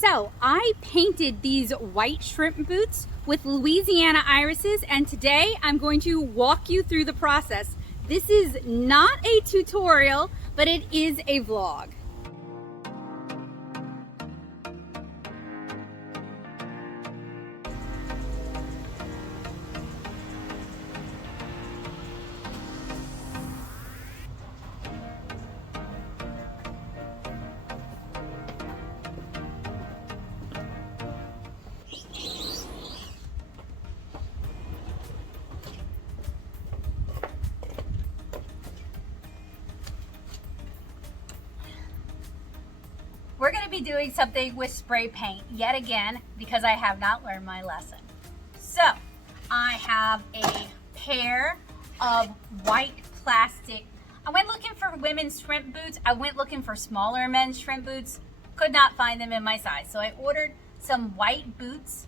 So I painted these white shrimp boots with Louisiana irises, and today I'm going to walk you through the process. This is not a tutorial, but it is a vlog. We're going to be doing something with spray paint yet again because I have not learned my lesson. So I have a pair of white plastic. I went looking for women's shrimp boots. I went looking for smaller men's shrimp boots. Could not find them in my size. So I ordered some white boots.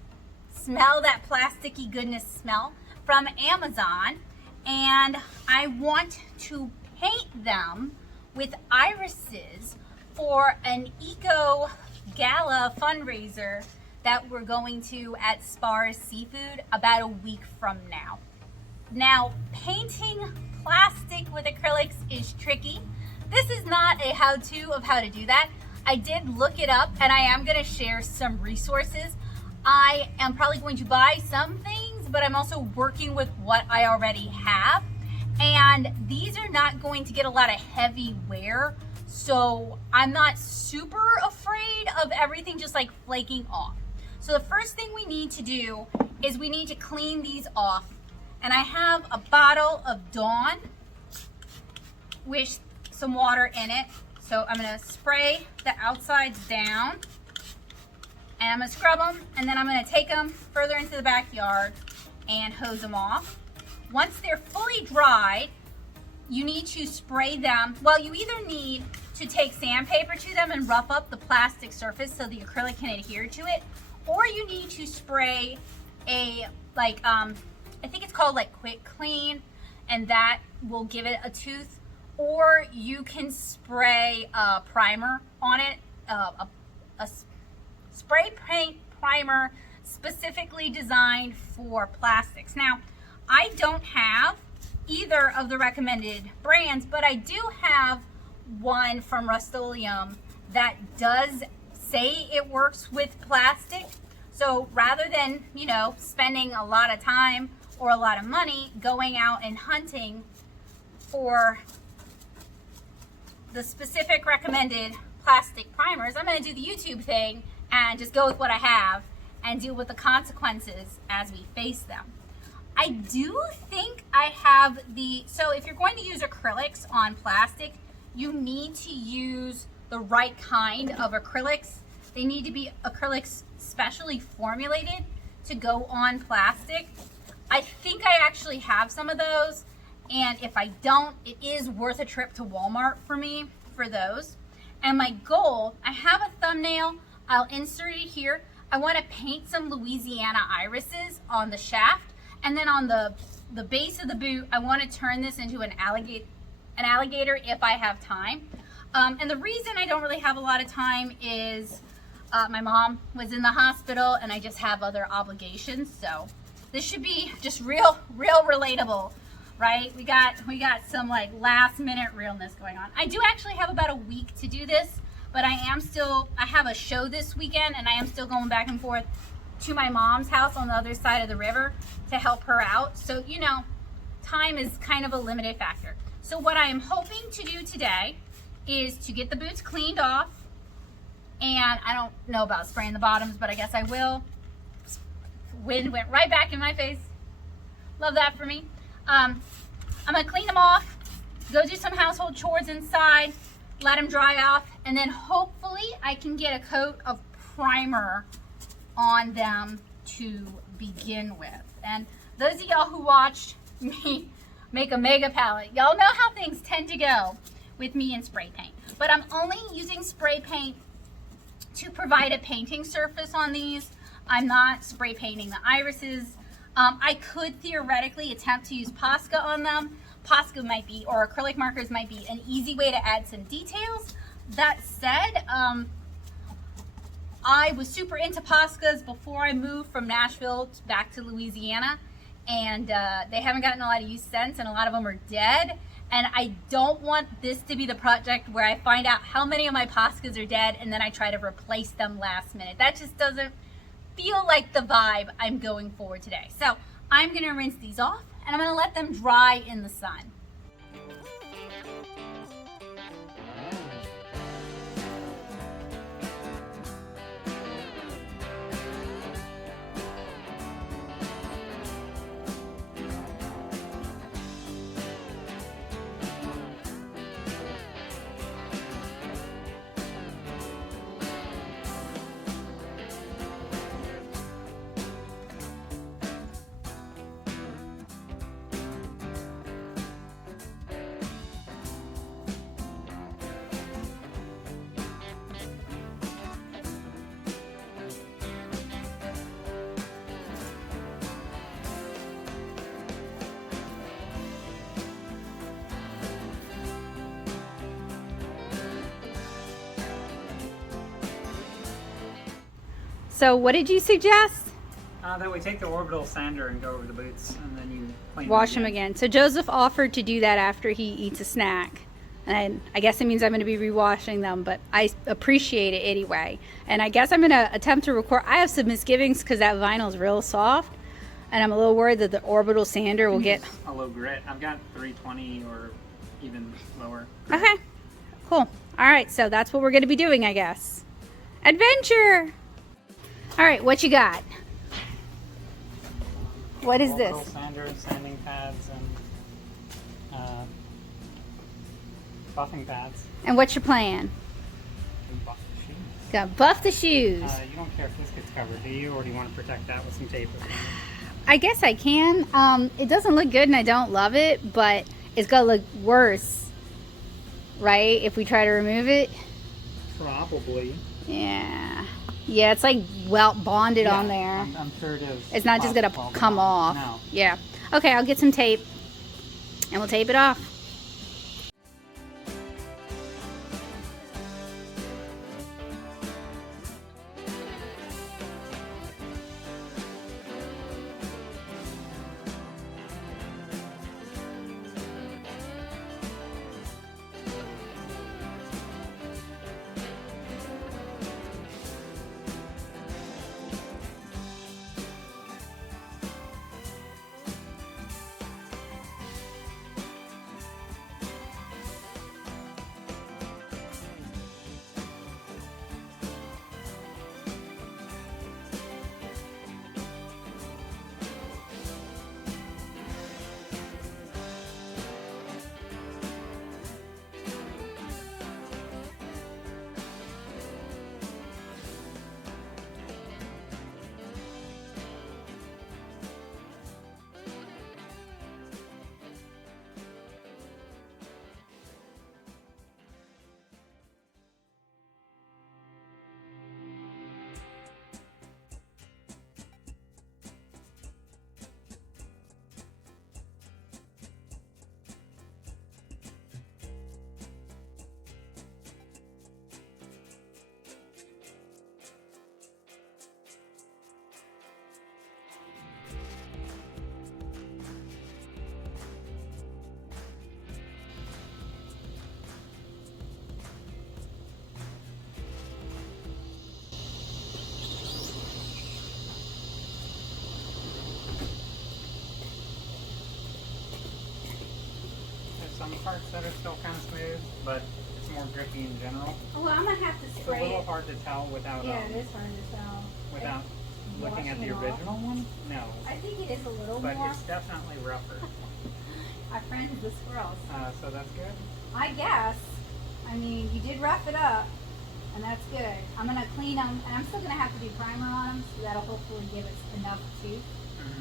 Smell that plasticky goodness smell from Amazon. And I want to paint them with irises for an eco gala fundraiser that we're going to at Splatters Seafood about a week from now. Now, painting plastic with acrylics is tricky. This is not a how-to of how to do that. I did look it up and I am going to share some resources. I am probably going to buy some things, but I'm also working with what I already have. And these are not going to get a lot of heavy wear. So I'm not super afraid of everything just like flaking off. So the first thing we need to do is we need to clean these off. And I have a bottle of Dawn with some water in it. So I'm gonna spray the outsides down and I'm gonna scrub them, and then I'm gonna take them further into the backyard and hose them off. Once they're fully dried, you need to spray them. Well, you either need to take sandpaper to them and rough up the plastic surface so the acrylic can adhere to it, or you need to spray a I think it's called like Quick Clean, and that will give it a tooth, or you can spray a primer on it, a spray paint primer specifically designed for plastics. Now, I don't have either of the recommended brands, but I do have one from Rust-Oleum that does say it works with plastic. So rather than, you know, spending a lot of time or a lot of money going out and hunting for the specific recommended plastic primers, I'm going to do the YouTube thing and just go with what I have and deal with the consequences as we face them. I do think I have so if you're going to use acrylics on plastic, you need to use the right kind of acrylics. They need to be acrylics specially formulated to go on plastic. I think I actually have some of those, and if I don't, it is worth a trip to Walmart for me for those. And my goal, I have a thumbnail, I'll insert it here. I want to paint some Louisiana irises on the shaft, and then on the base of the boot, I want to turn this into an alligator if I have time. And the reason I don't really have a lot of time is my mom was in the hospital and I just have other obligations. So this should be just real relatable, right? We got some like last minute realness going on. I do actually have about a week to do this, but I have a show this weekend and I am still going back and forth to my mom's house on the other side of the river to help her out. So, you know, time is kind of a limited factor. So what I am hoping to do today is to get the boots cleaned off, and I don't know about spraying the bottoms, but I guess I will. Wind went right back in my face. Love that for me. I'm gonna clean them off, go do some household chores inside, let them dry off, and then hopefully I can get a coat of primer on them to begin with. And those of y'all who watched me make a mega palette, y'all know how things tend to go with me and spray paint. But I'm only using spray paint to provide a painting surface on these. I'm not spray painting the irises. I could theoretically attempt to use Posca on them. Posca might be, or acrylic markers might be, an easy way to add some details. That said, I was super into Poscas before I moved from Nashville back to Louisiana, and they haven't gotten a lot of use since, and a lot of them are dead. And I don't want this to be the project where I find out how many of my Poscas are dead and then I try to replace them last minute. That just doesn't feel like the vibe I'm going for today. So I'm gonna rinse these off and I'm gonna let them dry in the sun. So what did you suggest? That we take the orbital sander and go over the boots, and then you clean Wash them again. So Joseph offered to do that after he eats a snack. And I guess it means I'm going to be rewashing them, but I appreciate it anyway. And I guess I'm going to attempt to record. I have some misgivings because that vinyl is real soft. And I'm a little worried that the orbital sander will get a low grit. I've got 320 or even lower. Okay, cool. All right, so that's what we're going to be doing, I guess. Adventure! All right, what you got? What is this? Sanders, sanding pads, and buffing pads. And what's your plan? Buff the shoes. Gonna buff the shoes. You don't care if this gets covered, do you? Or do you want to protect that with some tape? I guess I can. It doesn't look good and I don't love it, but it's gonna look worse, right? If we try to remove it? Probably. Yeah. Yeah, it's like well bonded on there. I'm sure it is. It's not just gonna come off. No. Yeah. Okay, I'll get some tape and we'll tape it off. Some parts that are still kind of smooth, but it's more grippy in general. Well, I'm gonna have to spray it. It's a little hard to tell without Yeah, it is hard to tell. without looking at the Washing off. original one. No, I think it is a little but more. it's definitely rougher. Our friends the squirrels. So that's good. I guess. I mean, you did rough it up, and that's good. I'm gonna clean them, and I'm still gonna have to do primer on them, so that'll hopefully give us enough tooth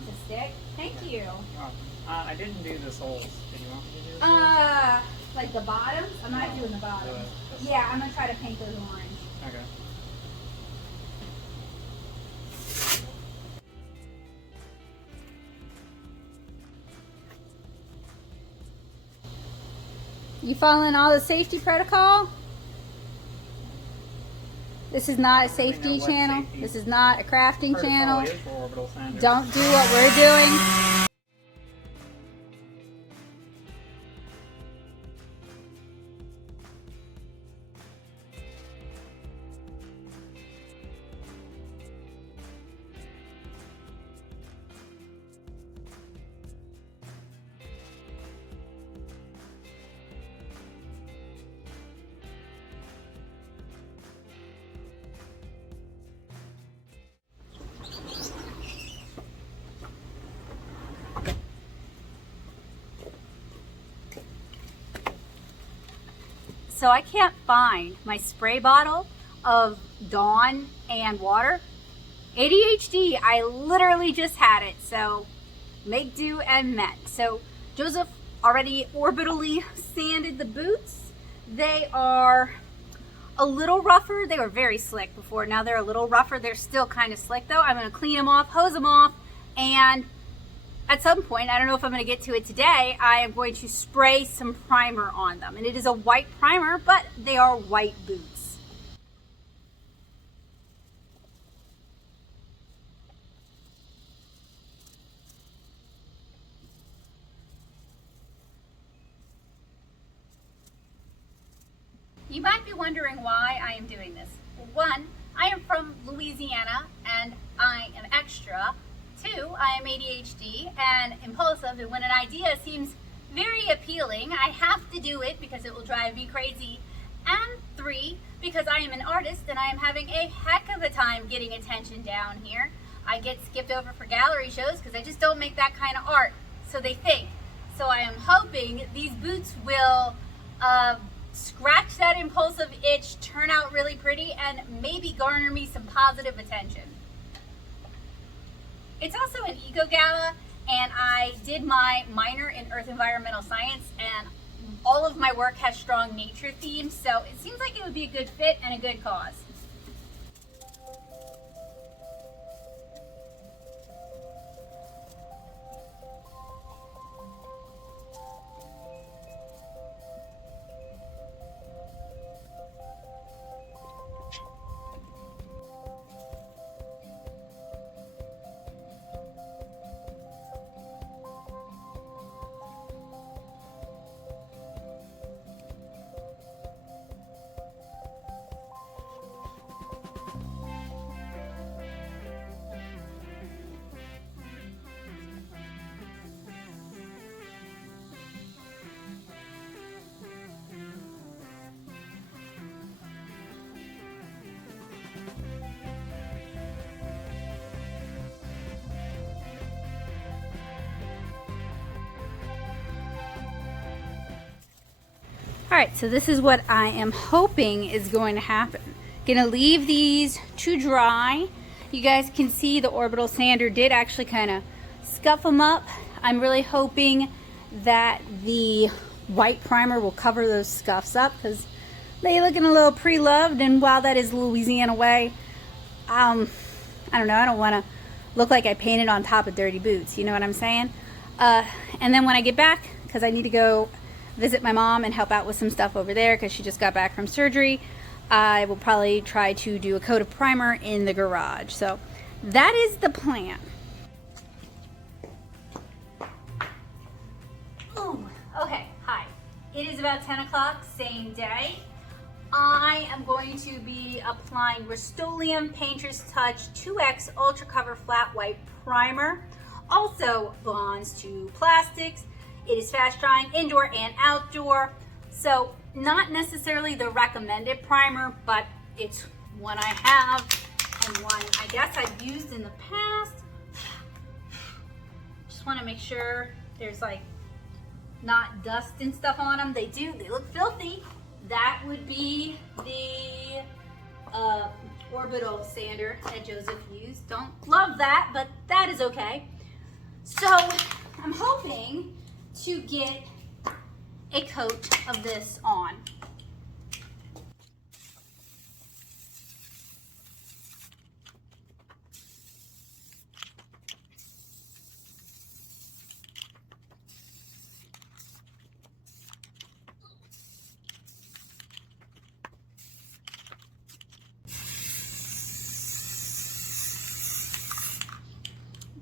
to stick. Thank you. You're welcome. I didn't do the soles. Did you want me to do the soles? Like the bottoms? I'm not doing the bottoms. Yeah, I'm gonna try to paint those orange. Okay. You following all the safety protocol? This is not a I don't really safety know what channel. safety This is not a crafting protocol channel. is for orbital sanders. Don't do what we're doing. So I can't find my spray bottle of Dawn and water. ADHD, I literally just had it, so make do and mend. So Joseph already orbitally sanded the boots. They are a little rougher. They were very slick before. Now they're a little rougher. They're still kind of slick though. I'm gonna clean them off, hose them off, and at some point, I don't know if I'm going to get to it today, I am going to spray some primer on them. And it is a white primer, but they are white boots. You might be wondering why I am doing this. One, I am from Louisiana and I am extra. Two, I am ADHD and impulsive, and when an idea seems very appealing, I have to do it because it will drive me crazy. And three, because I am an artist and I am having a heck of a time getting attention down here. I get skipped over for gallery shows because I just don't make that kind of art, so they think. So I am hoping these boots will scratch that impulsive itch, turn out really pretty, and maybe garner me some positive attention. It's also an eco gala, and I did my minor in Earth Environmental Science, and all of my work has strong nature themes, so it seems like it would be a good fit and a good cause. All right, so this is what I am hoping is going to happen. Gonna leave these to dry. You guys can see the orbital sander did actually kind of scuff them up. I'm really hoping that the white primer will cover those scuffs up because they're looking a little pre-loved, and while that is Louisiana way, I don't know, I don't want to look like I painted on top of dirty boots, you know what I'm saying? And then when I get back, because I need to go visit my mom and help out with some stuff over there because she just got back from surgery, I will probably try to do a coat of primer in the garage. So that is the plan. Ooh, okay, hi. It is about 10 o'clock, same day. I am going to be applying Rust-Oleum Painter's Touch 2X Ultra Cover Flat White Primer. Also bonds to plastics. It is fast drying indoor and outdoor. So not necessarily the recommended primer, but it's one I have and one I guess I've used in the past. Just want to make sure there's like not dust and stuff on them. They look filthy. That would be the orbital sander that Joseph used. Don't love that, but that is okay. So I'm hoping to get a coat of this on.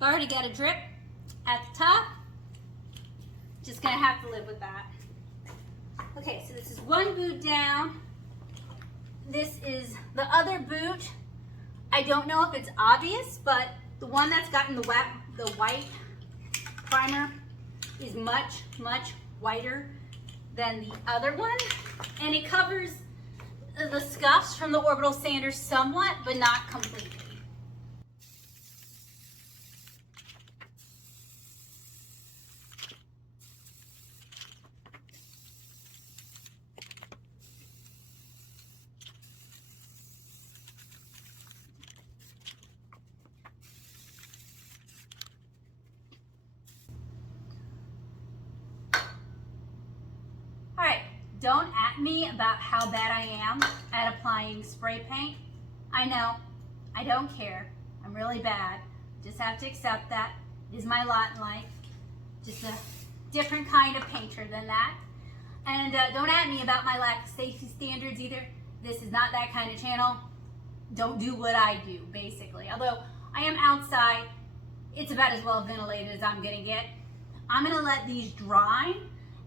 I've already got a drip at the top. Just gonna have to live with that. Okay, so this is one boot down. This is the other boot. I don't know if it's obvious, but the one that's gotten the white primer is much, much whiter than the other one. And it covers the scuffs from the orbital sanders somewhat, but not completely. Don't at me about how bad I am at applying spray paint. I know, I don't care. I'm really bad. Just have to accept that. It is my lot in life. Just a different kind of painter than that. And don't at me about my lack of safety standards either. This is not that kind of channel. Don't do what I do, basically. Although I am outside, it's about as well ventilated as I'm gonna get. I'm gonna let these dry.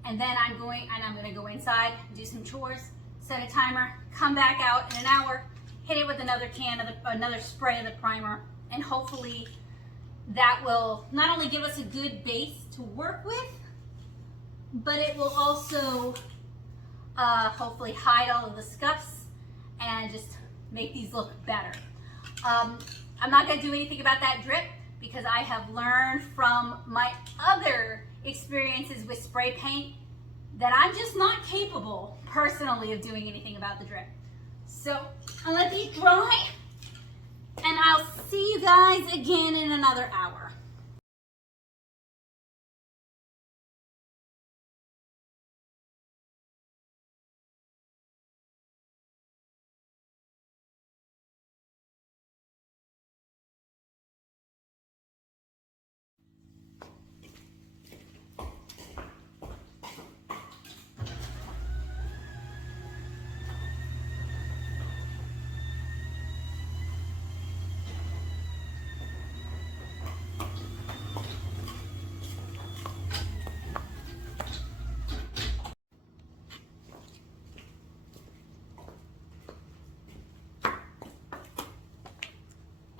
And then I'm going to go inside, do some chores, set a timer, come back out in an hour, hit it with another can of another spray of the primer, and hopefully that will not only give us a good base to work with, but it will also hopefully hide all of the scuffs and just make these look better. I'm not going to do anything about that drip because I have learned from my other experiences with spray paint that I'm just not capable personally of doing anything about the drip. So I'll let these dry and I'll see you guys again in another hour.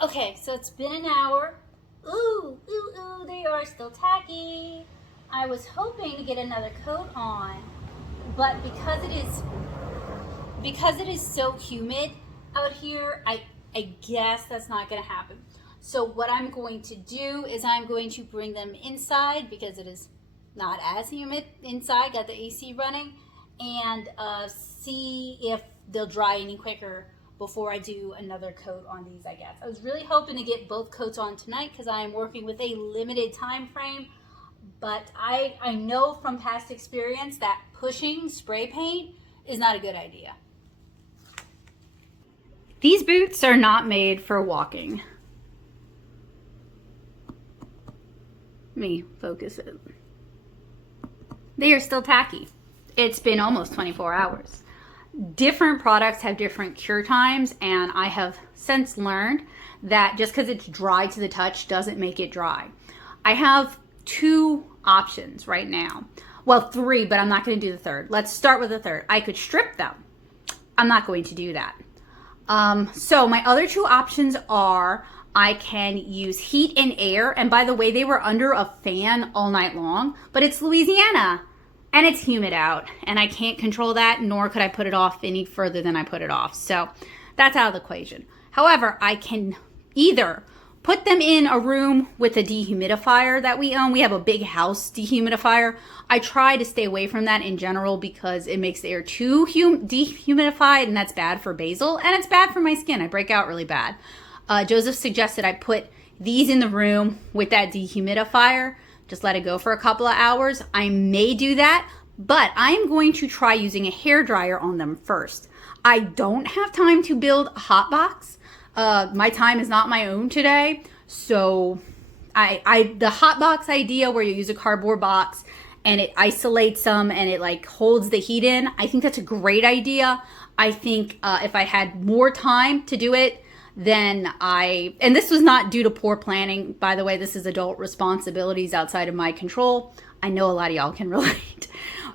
Okay, so it's been an hour. Ooh, ooh, ooh, they are still tacky. I was hoping to get another coat on, but because it is so humid out here, I guess that's not gonna happen. So what I'm going to do is I'm going to bring them inside because it is not as humid inside, got the AC running, and see if they'll dry any quicker before I do another coat on these, I guess. I was really hoping to get both coats on tonight because I am working with a limited time frame, but I know from past experience that pushing spray paint is not a good idea. These boots are not made for walking. Let me focus it. They are still tacky. It's been almost 24 hours. Different products have different cure times, and I have since learned that just because it's dry to the touch doesn't make it dry. I have two options right now. Well, three, but I'm not going to do the third. Let's start with the third. I could strip them. I'm not going to do that. So my other two options are I can use heat and air. And by the way, they were under a fan all night long, but it's Louisiana. And it's humid out, and I can't control that, nor could I put it off any further than I put it off. So that's out of the equation. However, I can either put them in a room with a dehumidifier that we own. We have a big house dehumidifier. I try to stay away from that in general because it makes the air too dehumidified, and that's bad for basil, and it's bad for my skin. I break out really bad. Joseph suggested I put these in the room with that dehumidifier. Just let it go for a couple of hours. I may do that, but I'm going to try using a hairdryer on them first. I don't have time to build a hot box. My time is not my own today. So the hot box idea where you use a cardboard box and it isolates them and it like holds the heat in, I think that's a great idea. I think if I had more time to do it, then and this was not due to poor planning, by the way. This is adult responsibilities outside of my control. I know a lot of y'all can relate.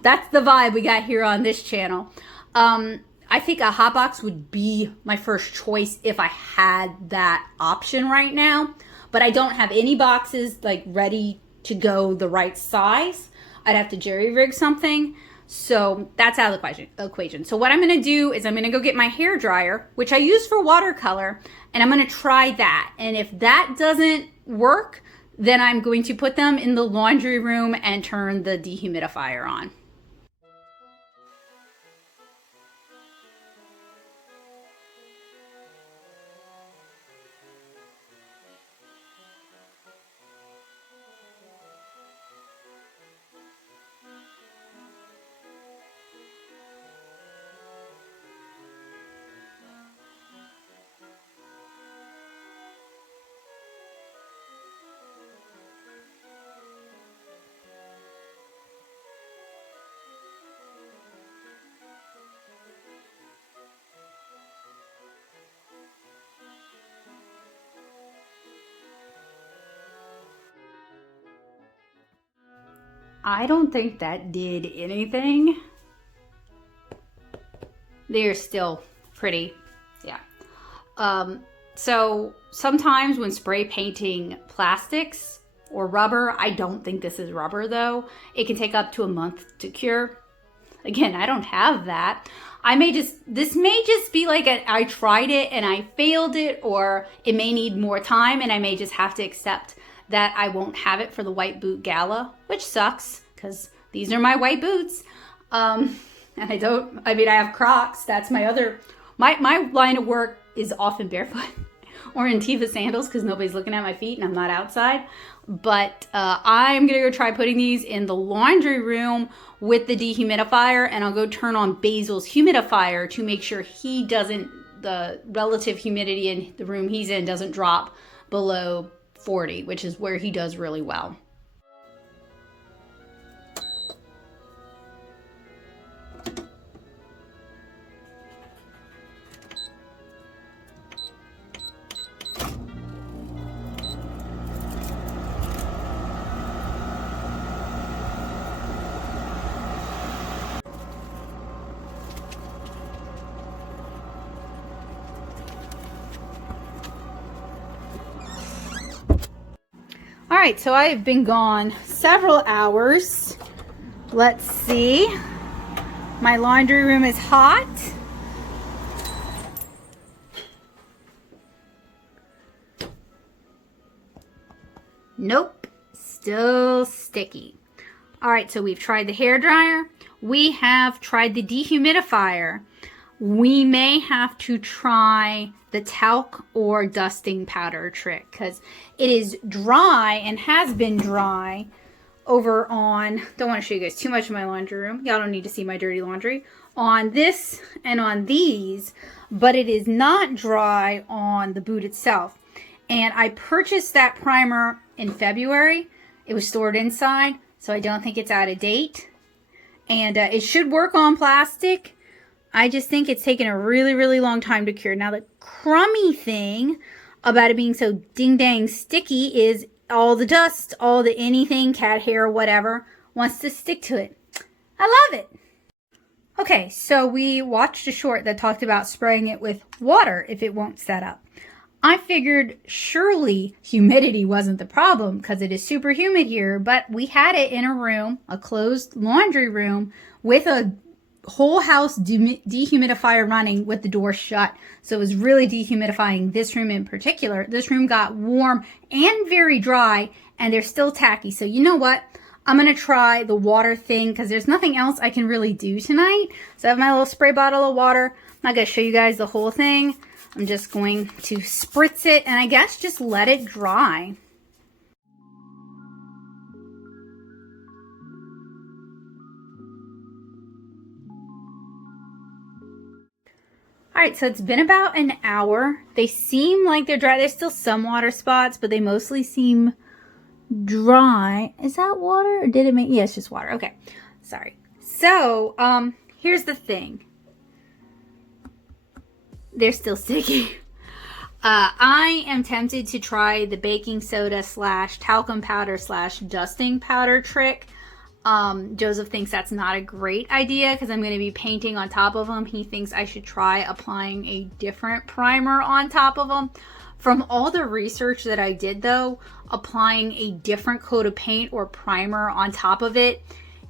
That's the vibe we got here on this channel. I think a hot box would be my first choice if I had that option right now, but I don't have any boxes like ready to go the right size. I'd have to jerry rig something. So that's out of the equation. So what I'm going to do is I'm going to go get my hair dryer, which I use for watercolor, and I'm going to try that. And if that doesn't work, then I'm going to put them in the laundry room and turn the dehumidifier on. I don't think that did anything. They're still pretty, yeah. So sometimes when spray painting plastics or rubber, I don't think this is rubber though, it can take up to a month to cure. Again, I don't have that. This may just be like I tried it and I failed it, or it may need more time and I may just have to accept that I won't have it for the white boot gala, which sucks because these are my white boots. And I have Crocs. That's my line of work is often barefoot or in Tiva sandals because nobody's looking at my feet and I'm not outside. But I'm gonna go try putting these in the laundry room with the dehumidifier, and I'll go turn on Basil's humidifier to make sure the relative humidity in the room he's in doesn't drop below 40, which is where he does really well. All right, so I have been gone several hours. Let's see. My laundry room is hot. Nope, still sticky. All right, so we've tried the hair dryer. We have tried the dehumidifier. We may have to try the talc or dusting powder trick because it is dry and has been dry over on, don't want to show you guys too much of my laundry room. Y'all don't need to see my dirty laundry on this and on these, but it is not dry on the boot itself. And I purchased that primer in February. It was stored inside, so I don't think it's out of date. And it should work on plastic. I just think it's taken a really, really long time to cure. Now, the crummy thing about it being so ding-dang sticky is all the dust, all the anything, cat hair, whatever, wants to stick to it. I love it. Okay, so we watched a short that talked about spraying it with water if it won't set up. I figured surely humidity wasn't the problem because it is super humid here, but we had it in a room, a closed laundry room, with a whole house dehumidifier running with the door shut. So it was really dehumidifying this room in particular. This room got warm and very dry, and they're still tacky. So you know what? I'm going to try the water thing because there's nothing else I can really do tonight. So I have my little spray bottle of water. I'm not going to show you guys the whole thing. I'm just going to spritz it and I guess just let it dry. All right, so it's been about an hour. They seem like they're dry. There's still some water spots, but they mostly seem dry. Is that water or did it make, yeah, it's just water. Okay, sorry. So, here's the thing. They're still sticky. I am tempted to try the baking soda / talcum powder / dusting powder trick. Joseph thinks that's not a great idea because I'm going to be painting on top of them. He thinks I should try applying a different primer on top of them. From all the research that I did though, applying a different coat of paint or primer on top of it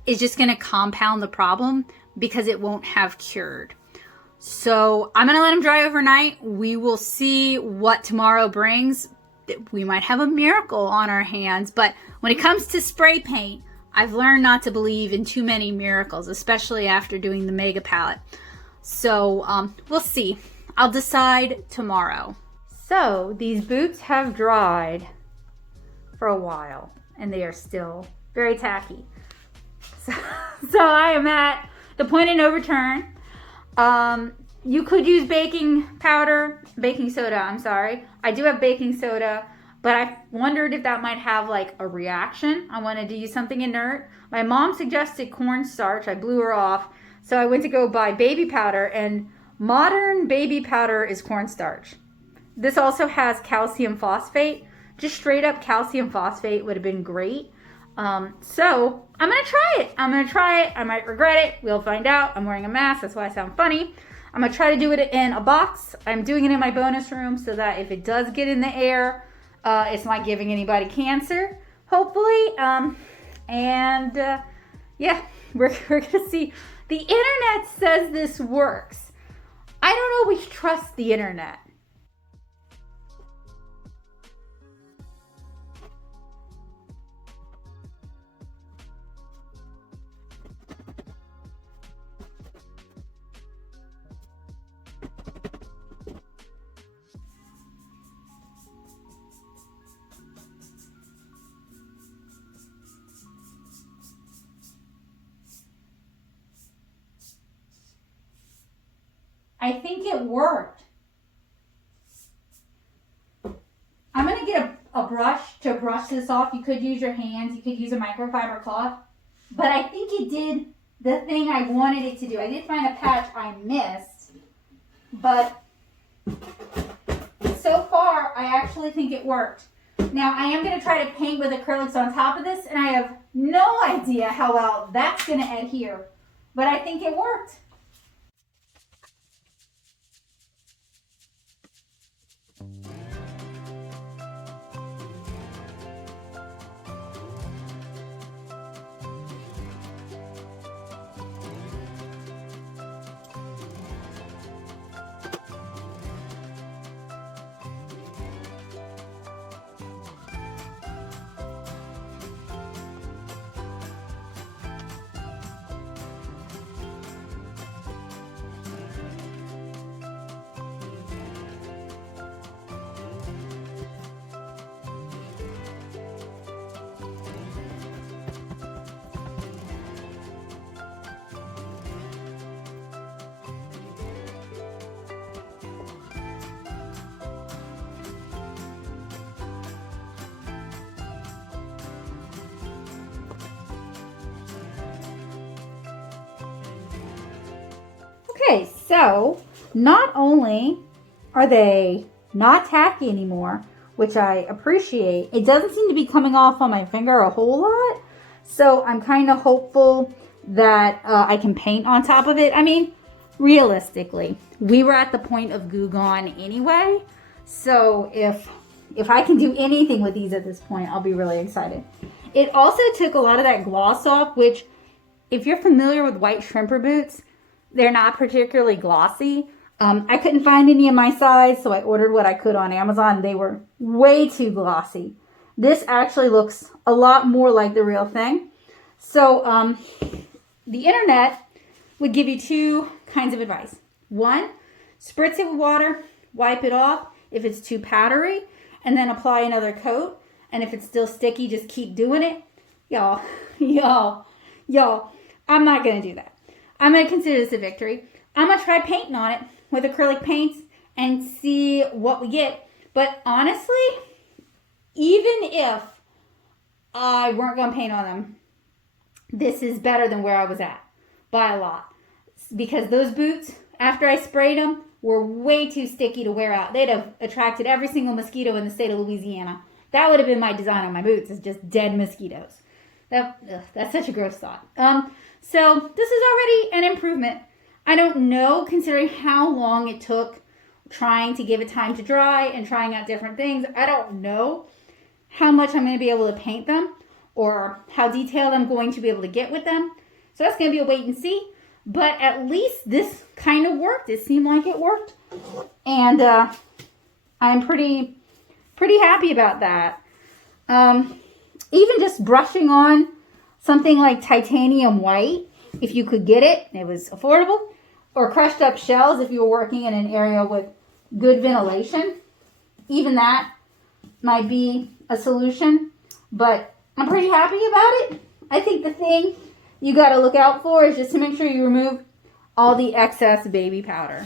is just going to compound the problem because it won't have cured. So I'm going to let them dry overnight. We will see what tomorrow brings. We might have a miracle on our hands, but when it comes to spray paint, I've learned not to believe in too many miracles, especially after doing the mega palette. So we'll see. I'll decide tomorrow. So these boots have dried for a while and they are still very tacky. So I am at the point of no return. You could use baking soda, I'm sorry. I do have baking soda, but I wondered if that might have like a reaction. I wanted to use something inert. My mom suggested cornstarch. I blew her off. So I went to go buy baby powder, and modern baby powder is cornstarch. This also has calcium phosphate. Just straight up calcium phosphate would have been great. So I'm going to try it. I might regret it. We'll find out. I'm wearing a mask. That's why I sound funny. I'm going to try to do it in a box. I'm doing it in my bonus room so that if it does get in the air, it's not giving anybody cancer, hopefully. Yeah, we're going to see. The internet says this works. I don't always trust the internet. I think it worked. I'm going to get a brush to brush this off. You could use your hands. You could use a microfiber cloth. But I think it did the thing I wanted it to do. I did find a patch I missed. But so far, I actually think it worked. Now, I am going to try to paint with acrylics on top of this. And I have no idea how well that's going to adhere. But I think it worked. Okay, so not only are they not tacky anymore, which I appreciate, it doesn't seem to be coming off on my finger a whole lot. So I'm kind of hopeful that I can paint on top of it. I mean, realistically, we were at the point of Goo Gone anyway. So if I can do anything with these at this point, I'll be really excited. It also took a lot of that gloss off, which if you're familiar with white shrimper boots, they're not particularly glossy. I couldn't find any in my size, so I ordered what I could on Amazon. They were way too glossy. This actually looks a lot more like the real thing. So the internet would give you two kinds of advice. One, spritz it with water, wipe it off if it's too powdery, and then apply another coat. And if it's still sticky, just keep doing it. Y'all, I'm not going to do that. I'm going to consider this a victory. I'm going to try painting on it with acrylic paints and see what we get. But honestly, even if I weren't going to paint on them, this is better than where I was at by a lot. Because those boots, after I sprayed them, were way too sticky to wear out. They'd have attracted every single mosquito in the state of Louisiana. That would have been my design on my boots, is just dead mosquitoes. That's such a gross thought. So this is already an improvement. I don't know, considering how long it took trying to give it time to dry and trying out different things. I don't know how much I'm going to be able to paint them or how detailed I'm going to be able to get with them. So that's going to be a wait and see. But at least this kind of worked. It seemed like it worked. And I'm pretty happy about that. Even just brushing on something like titanium white, if you could get it, it was affordable, or crushed up shells if you were working in an area with good ventilation. Even that might be a solution, but I'm pretty happy about it. I think the thing you got to look out for is just to make sure you remove all the excess baby powder.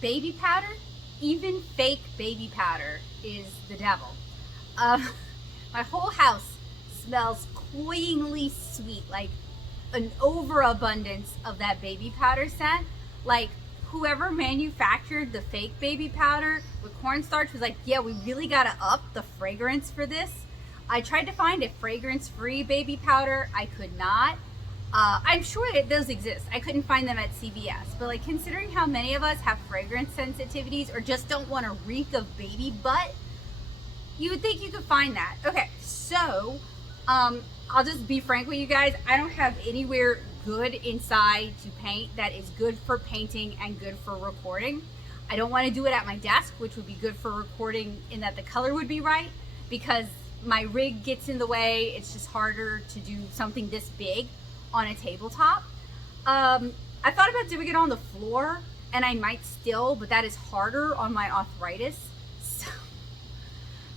Baby powder, even fake baby powder, is the devil. My whole house smells cloyingly sweet, like an overabundance of that baby powder scent. Like whoever manufactured the fake baby powder with cornstarch was like, yeah, we really gotta up the fragrance for this. I tried to find a fragrance-free baby powder. I could not. I'm sure that those exist. I couldn't find them at CVS, but like considering how many of us have fragrance sensitivities or just don't want to reek of baby butt, you would think you could find that. Okay, so I'll just be frank with you guys. I don't have anywhere good inside to paint that is good for painting and good for recording. I don't want to do it at my desk, which would be good for recording in that the color would be right, because my rig gets in the way. It's just harder to do something this big on a tabletop. I thought about doing it on the floor, and I might still, but that is harder on my arthritis,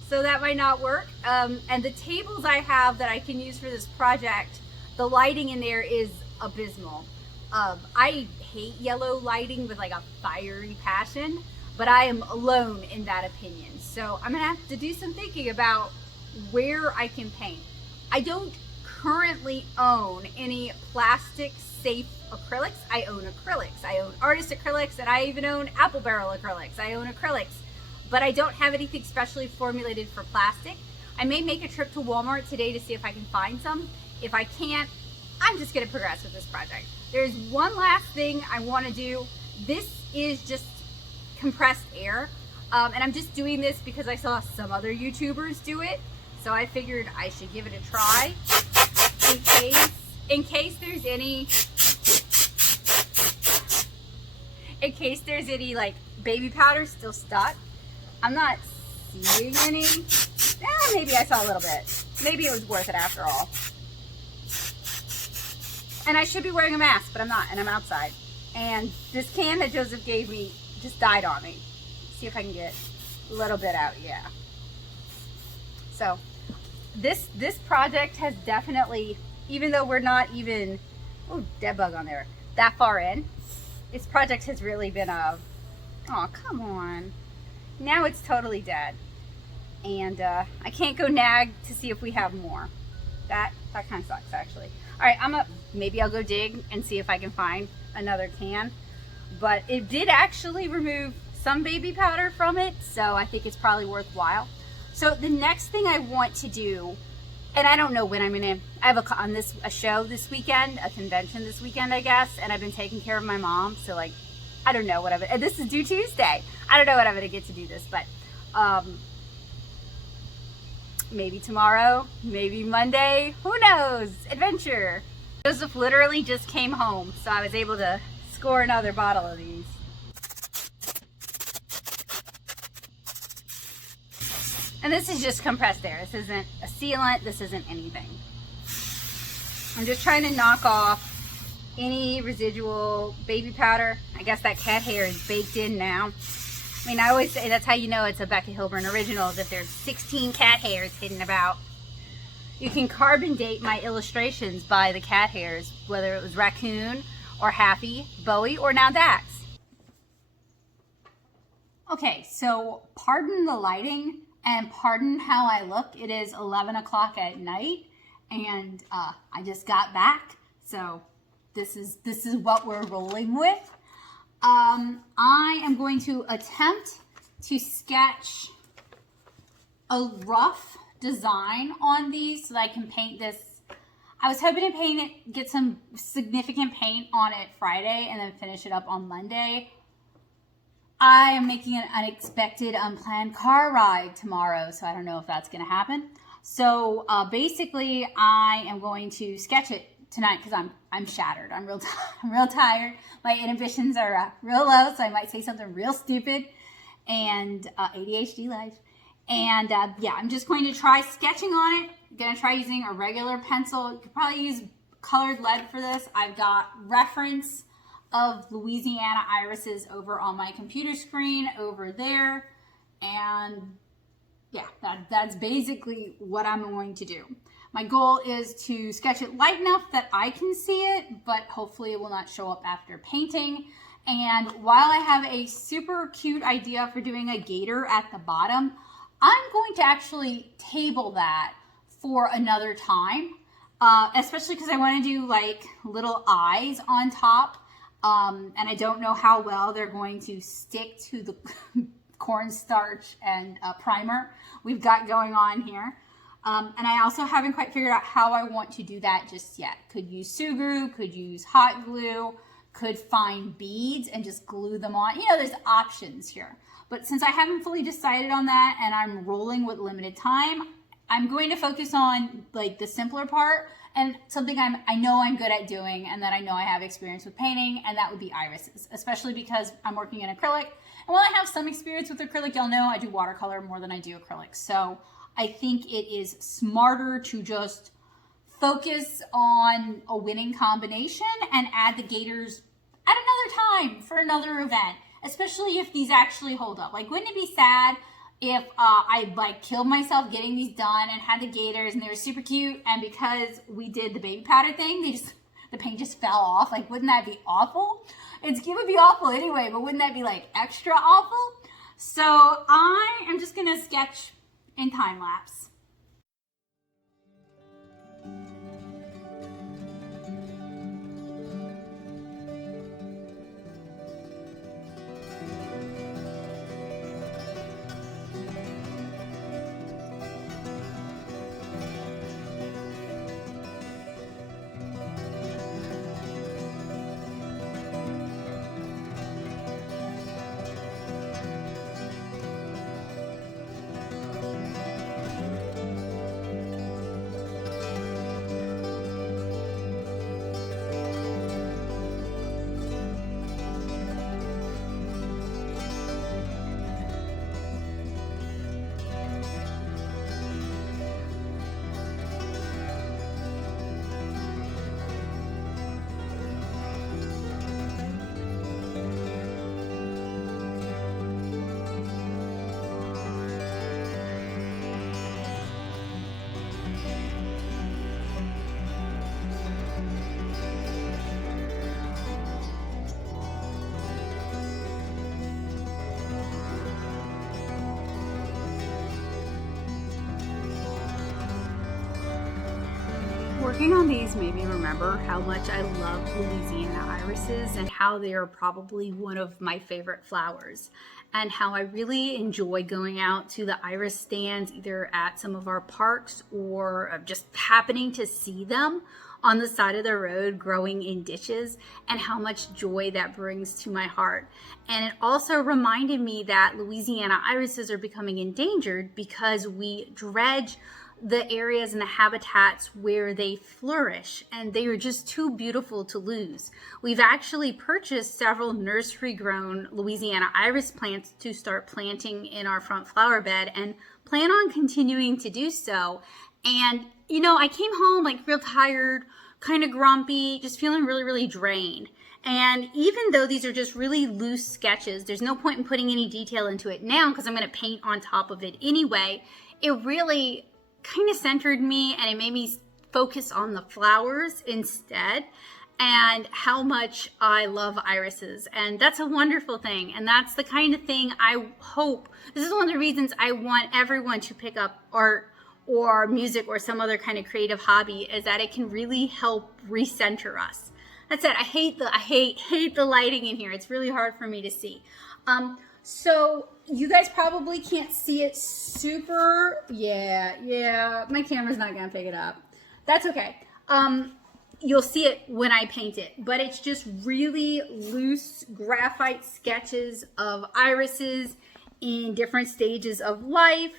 so that might not work. And the tables I have that I can use for this project, the lighting in there is abysmal. I hate yellow lighting with like a fiery passion, but I am alone in that opinion. So I'm gonna have to do some thinking about where I can paint. I don't currently own any plastic safe acrylics. I own acrylics. I own artist acrylics, and I even own apple barrel acrylics. I own acrylics, but I don't have anything specially formulated for plastic. I may make a trip to Walmart today to see if I can find some. If I can't, I'm just gonna progress with this project. There's one last thing I wanna do. This is just compressed air, and I'm just doing this because I saw some other YouTubers do it, so I figured I should give it a try. In case there's any like baby powder still stuck. I'm not seeing any. Maybe I saw a little bit. Maybe it was worth it after all. And I should be wearing a mask, but I'm not, and I'm outside. And this can that Joseph gave me just died on me. See if I can get a little bit out. Yeah. So this project has definitely, even though we're not even, oh, dead bug on there, that far in, this project has really been a, oh, come on. Now it's totally dead. And I can't go nag to see if we have more. That kind of sucks, actually. All right, maybe I'll go dig and see if I can find another can. But it did actually remove some baby powder from it, so I think it's probably worthwhile. So the next thing I want to do, and I don't know when I'm gonna, I have a show this weekend, a convention this weekend, I guess, and I've been taking care of my mom, so like, I don't know what and this is due Tuesday. I don't know when I'm gonna get to do this, but maybe tomorrow, maybe Monday, who knows? Adventure. Joseph literally just came home, so I was able to score another bottle of these. And this is just compressed air. This isn't a sealant. This isn't anything. I'm just trying to knock off any residual baby powder. I guess that cat hair is baked in now. I mean, I always say that's how you know it's a Becca Hilburn original, is if there's 16 cat hairs hidden about. You can carbon date my illustrations by the cat hairs, whether it was raccoon or Happy, Bowie, or now Dax. Okay, so pardon the lighting and pardon how I look. It is 11 o'clock at night and I just got back. So this is what we're rolling with. I am going to attempt to sketch a rough design on these so that I can paint this. I was hoping to paint it, get some significant paint on it Friday and then finish it up on Monday. I am making an unexpected, unplanned car ride tomorrow, so I don't know if that's going to happen. So basically, I am going to sketch it tonight because I'm shattered. I'm real tired. My inhibitions are real low, so I might say something real stupid. And ADHD life. And yeah, I'm just going to try sketching on it. I'm going to try using a regular pencil. You could probably use colored lead for this. I've got reference of Louisiana irises over on my computer screen over there. And yeah, that's basically what I'm going to do. My goal is to sketch it light enough that I can see it, but hopefully it will not show up after painting. And while I have a super cute idea for doing a gator at the bottom, I'm going to actually table that for another time, especially because I want to do like little eyes on top. And I don't know how well they're going to stick to the cornstarch and primer we've got going on here. And I also haven't quite figured out how I want to do that just yet. Could use Sugru, could use hot glue, could find beads and just glue them on. You know, there's options here. But since I haven't fully decided on that and I'm rolling with limited time, I'm going to focus on like the simpler part and something I know I'm good at doing and that I know I have experience with painting, and that would be irises, especially because I'm working in acrylic. And while I have some experience with acrylic, y'all know I do watercolor more than I do acrylic. So I think it is smarter to just focus on a winning combination and add the gators at another time for another event, especially if these actually hold up. Like, wouldn't it be sad if I like killed myself getting these done and had the gators and they were super cute, and because we did the baby powder thing, the paint just fell off? Like, wouldn't that be awful? It would be awful anyway, but wouldn't that be like extra awful? So I am just gonna sketch in time lapse. Working on these made me remember how much I love Louisiana irises and how they are probably one of my favorite flowers, and how I really enjoy going out to the iris stands either at some of our parks or just happening to see them on the side of the road growing in ditches, and how much joy that brings to my heart. And it also reminded me that Louisiana irises are becoming endangered because we dredge the areas and the habitats where they flourish, and they are just too beautiful to lose. We've actually purchased several nursery grown Louisiana iris plants to start planting in our front flower bed, and plan on continuing to do so. And you know, I came home like real tired, kind of grumpy, just feeling really, really drained. And even though these are just really loose sketches, there's no point in putting any detail into it now because I'm going to paint on top of it anyway. It really kind of centered me, and it made me focus on the flowers instead. and how much I love irises. And that's a wonderful thing. And that's the kind of thing I hope, this is one of the reasons I want everyone to pick up art or music or some other kind of creative hobby, is that it can really help recenter us. That's it. I hate the lighting in here. It's really hard for me to see. So you guys probably can't see it super. Yeah. My camera's not gonna pick it up. That's okay. You'll see it when I paint it, but it's just really loose graphite sketches of irises in different stages of life,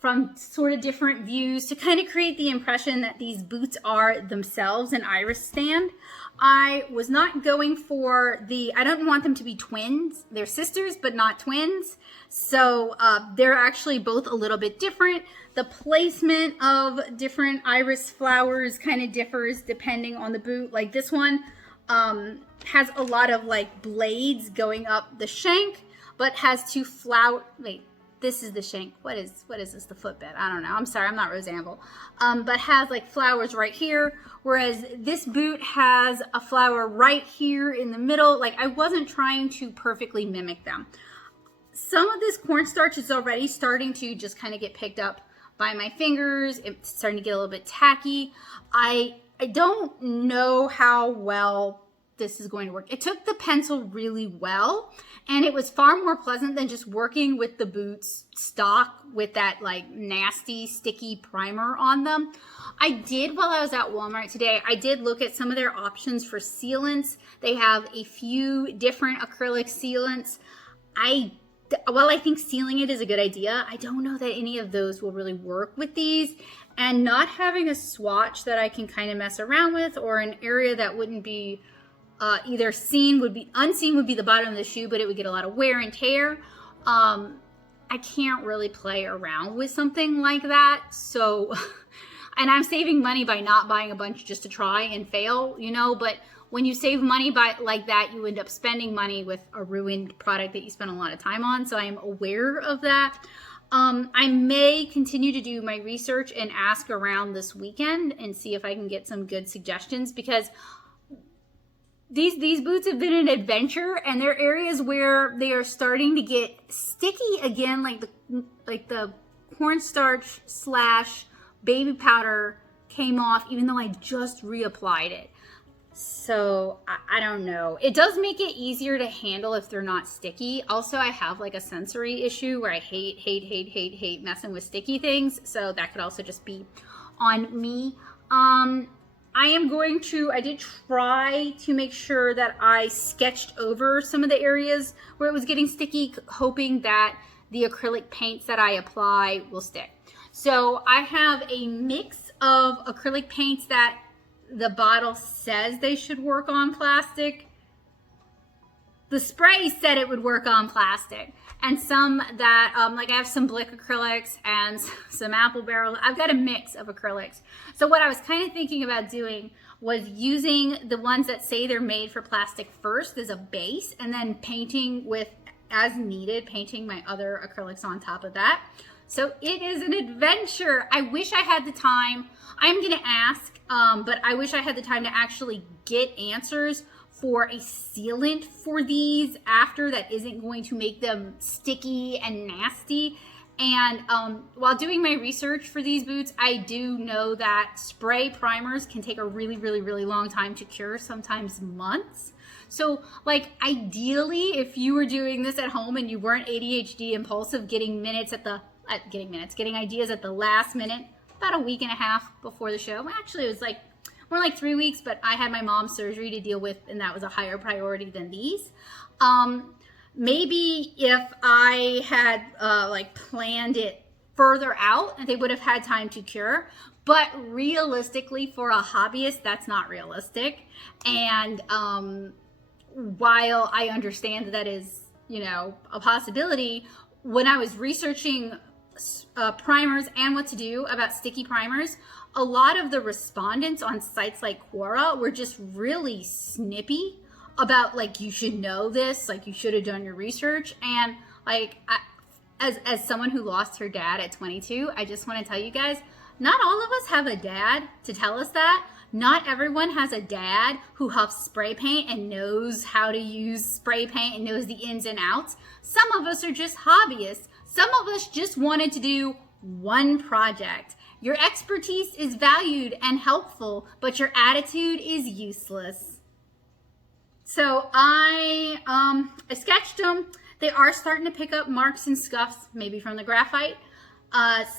from sort of different views, to kind of create the impression that these boots are themselves an iris stand. I was not going for I don't want them to be twins. They're sisters, but not twins. So they're actually both a little bit different. The placement of different iris flowers kind of differs depending on the boot. Like this one has a lot of like blades going up the shank, but has two this is the shank. What is this? The footbed? I don't know. I'm sorry. I'm not Rosamble. But has like flowers right here. Whereas this boot has a flower right here in the middle. Like I wasn't trying to perfectly mimic them. Some of this cornstarch is already starting to just kind of get picked up by my fingers. It's starting to get a little bit tacky. I don't know how well this is going to work. It took the pencil really well, and it was far more pleasant than just working with the boots stock with that like nasty sticky primer on them. I did, while I was at Walmart today, I did look at some of their options for sealants. They have a few different acrylic sealants. While I think sealing it is a good idea, I don't know that any of those will really work with these. And not having a swatch that I can kind of mess around with, or an area that wouldn't be either unseen would be the bottom of the shoe, but it would get a lot of wear and tear. I can't really play around with something like that. So, and I'm saving money by not buying a bunch just to try and fail, but when you save money like that, you end up spending money with a ruined product that you spend a lot of time on. So I am aware of that. I may continue to do my research and ask around this weekend and see if I can get some good suggestions, because these boots have been an adventure, and there are areas where they are starting to get sticky again, like the cornstarch / baby powder came off, even though I just reapplied it. So I don't know. It does make it easier to handle if they're not sticky. Also, I have like a sensory issue where I hate messing with sticky things. So that could also just be on me. I did try to make sure that I sketched over some of the areas where it was getting sticky, hoping that the acrylic paints that I apply will stick. So I have a mix of acrylic paints that the bottle says they should work on plastic. The spray said it would work on plastic. And some that, like I have some Blick Acrylics and some Apple Barrel. I've got a mix of acrylics. So what I was kind of thinking about doing was using the ones that say they're made for plastic first as a base, and then painting with, as needed, painting my other acrylics on top of that. So it is an adventure. I wish I had the time. I'm going to ask, but I wish I had the time to actually get answers for a sealant for these after that isn't going to make them sticky and nasty. And while doing my research for these boots, I do know that spray primers can take a really, really, really long time to cure, sometimes months. So like ideally, if you were doing this at home and you weren't ADHD impulsive, getting ideas at the last minute, about a week and a half before the show. Actually, it was like more like 3 weeks, but I had my mom's surgery to deal with, and that was a higher priority than these. Maybe if I had planned it further out, they would have had time to cure. But realistically, for a hobbyist, that's not realistic. And while I understand that is, a possibility, when I was researching primers and what to do about sticky primers, a lot of the respondents on sites like Quora were just really snippy about you should know this, you should have done your research. And as someone who lost her dad at 22, I just want to tell you guys, not all of us have a dad to tell us that. Not everyone has a dad who huffs spray paint and knows how to use spray paint and knows the ins and outs. Some of us are just hobbyists. Some of us just wanted to do one project. Your expertise is valued and helpful, but your attitude is useless. So I sketched them. They are starting to pick up marks and scuffs, maybe from the graphite.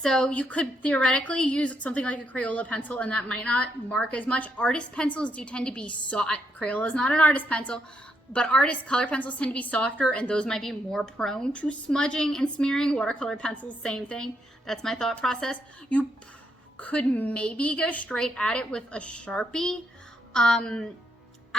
So you could theoretically use something like a Crayola pencil and that might not mark as much. Artist pencils do tend to be soft. Crayola is not an artist pencil, but artist color pencils tend to be softer and those might be more prone to smudging and smearing. Watercolor pencils, same thing. That's my thought process. You could maybe go straight at it with a Sharpie.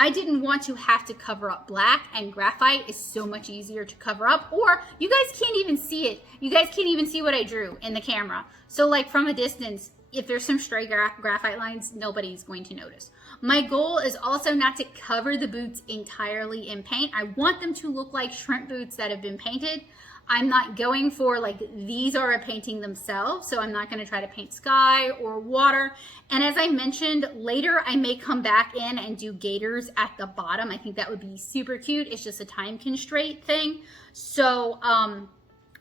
I didn't want to have to cover up black, and graphite is so much easier to cover up, or you guys can't even see it. You guys can't even see what I drew in the camera. So like from a distance, if there's some stray graphite lines, nobody's going to notice. My goal is also not to cover the boots entirely in paint. I want them to look like shrimp boots that have been painted. I'm not going for like, these are a painting themselves, so I'm not going to try to paint sky or water. And as I mentioned, later I may come back in and do gators at the bottom. I think that would be super cute. It's just a time constraint thing. So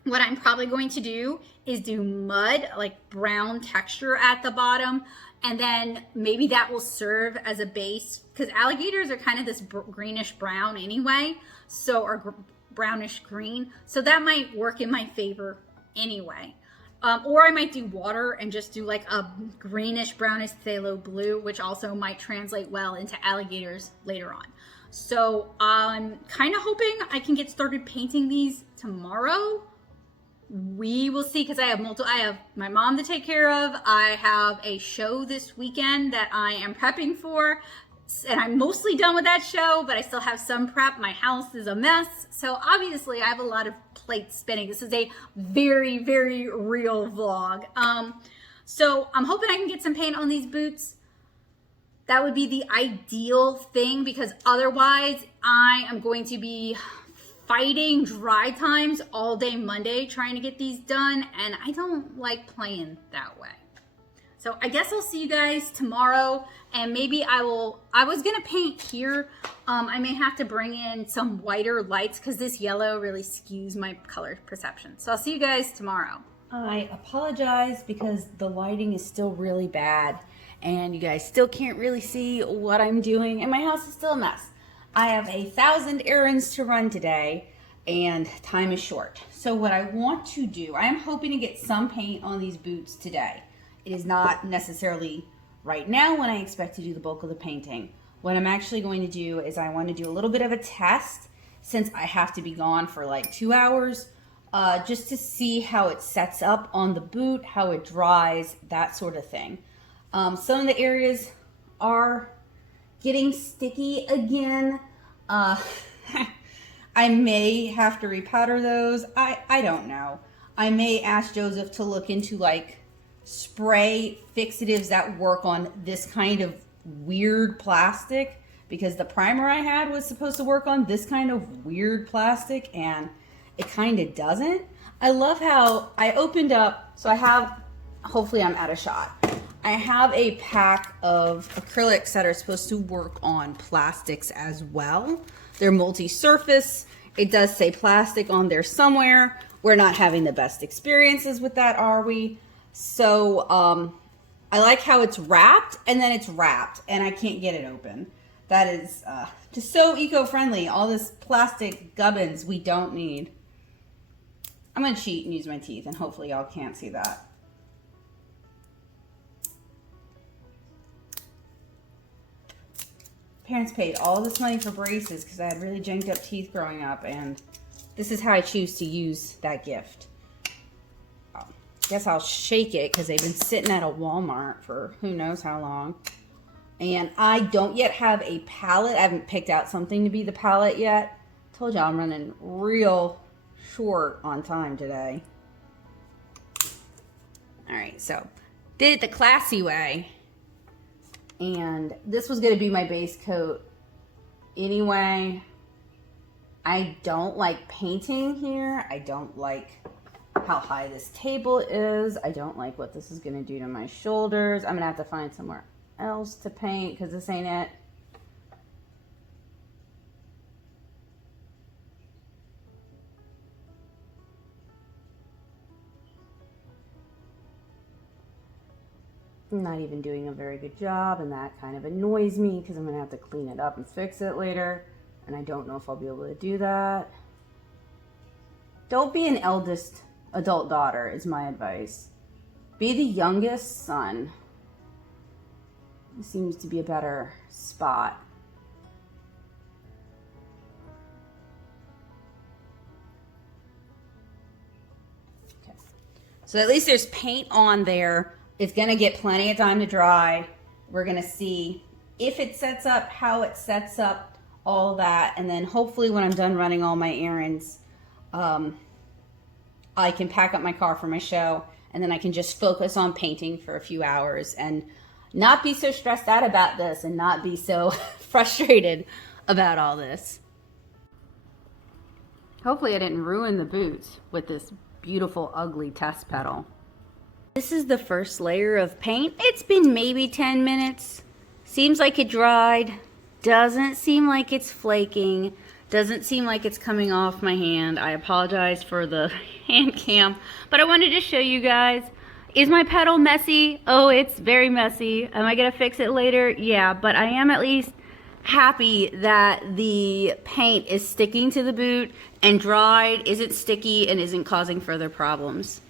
what I'm probably going to do is do mud, like brown texture at the bottom. And then maybe that will serve as a base, because alligators are kind of this greenish brown anyway. So, or brownish green, so that might work in my favor anyway. Or I might do water and just do like a greenish brownish phthalo blue, which also might translate well into alligators later on. So I'm kind of hoping I can get started painting these tomorrow. We will see, because I have my mom to take care of. I have a show this weekend that I am prepping for. And I'm mostly done with that show, but I still have some prep. My house is a mess. So obviously I have a lot of plates spinning. This is a very, very real vlog. So I'm hoping I can get some paint on these boots. That would be the ideal thing, because otherwise I am going to be fighting dry times all day Monday trying to get these done. And I don't like playing that way. So I guess I'll see you guys tomorrow, and maybe I was gonna paint here. I may have to bring in some whiter lights because this yellow really skews my color perception. So I'll see you guys tomorrow. I apologize because the lighting is still really bad and you guys still can't really see what I'm doing, and my house is still a mess. I have 1,000 errands to run today and time is short. So what I want to do, I am hoping to get some paint on these boots today. It is not necessarily right now when I expect to do the bulk of the painting. What I'm actually going to do is I want to do a little bit of a test, since I have to be gone for like 2 hours, just to see how it sets up on the boot, how it dries, that sort of thing. Some of the areas are getting sticky again. I may have to repowder those. I don't know. I may ask Joseph to look into like spray fixatives that work on this kind of weird plastic, because the primer I had was supposed to work on this kind of weird plastic and it kind of doesn't. I love how I opened up, so I have, hopefully I'm out of shot. I have a pack of acrylics that are supposed to work on plastics as well. They're multi-surface. It does say plastic on there somewhere. We're not having the best experiences with that, are we? So I like how it's wrapped and then it's wrapped and I can't get it open. That is just so eco-friendly. All this plastic gubbins we don't need. I'm going to cheat and use my teeth, and hopefully y'all can't see that. Parents paid all this money for braces because I had really janked up teeth growing up, and this is how I choose to use that gift. Guess I'll shake it because they've been sitting at a Walmart for who knows how long. And I don't yet have a palette. I haven't picked out something to be the palette yet. Told y'all I'm running real short on time today. All right, so did it the classy way. And this was going to be my base coat anyway. I don't like painting here. I don't like how high this table is. I don't like what this is going to do to my shoulders. I'm going to have to find somewhere else to paint because this ain't it. I'm not even doing a very good job, and that kind of annoys me because I'm going to have to clean it up and fix it later, and I don't know if I'll be able to do that. Don't be an eldest adult daughter is my advice. Be the youngest son. It seems to be a better spot. Okay. So at least there's paint on there. It's going to get plenty of time to dry. We're going to see if it sets up, how it sets up, all that. And then hopefully when I'm done running all my errands, I can pack up my car for my show. And then I can just focus on painting for a few hours and not be so stressed out about this and not be so frustrated about all this. Hopefully I didn't ruin the boots with this beautiful, ugly test pedal. This is the first layer of paint. It's been maybe 10 minutes. Seems like it dried. Doesn't seem like it's flaking. Doesn't seem like it's coming off my hand. I apologize for the hand cam, but I wanted to show you guys. Is my pedal messy? Oh, it's very messy. Am I gonna fix it later? Yeah, but I am at least happy that the paint is sticking to the boot and dried, isn't sticky, and isn't causing further problems.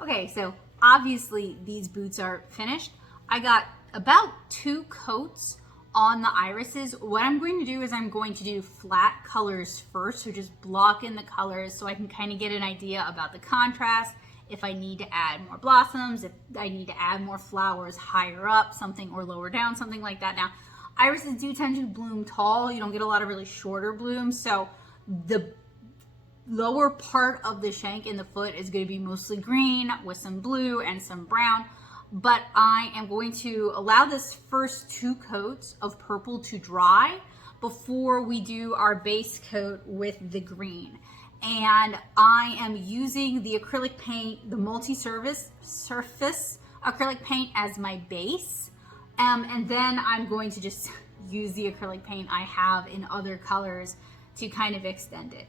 Okay, so obviously these boots are finished. I got about 2 coats on the irises. What I'm going to do is I'm going to do flat colors first, so just block in the colors so I can kind of get an idea about the contrast, if I need to add more blossoms, if I need to add more flowers higher up, something, or lower down, something like that. Now, irises do tend to bloom tall. You don't get a lot of really shorter blooms, so the lower part of the shank in the foot is going to be mostly green with some blue and some brown, but I am going to allow this first 2 coats of purple to dry before we do our base coat with the green. And I am using the acrylic paint, the multi-surface acrylic paint as my base, and then I'm going to just use the acrylic paint I have in other colors to kind of extend it.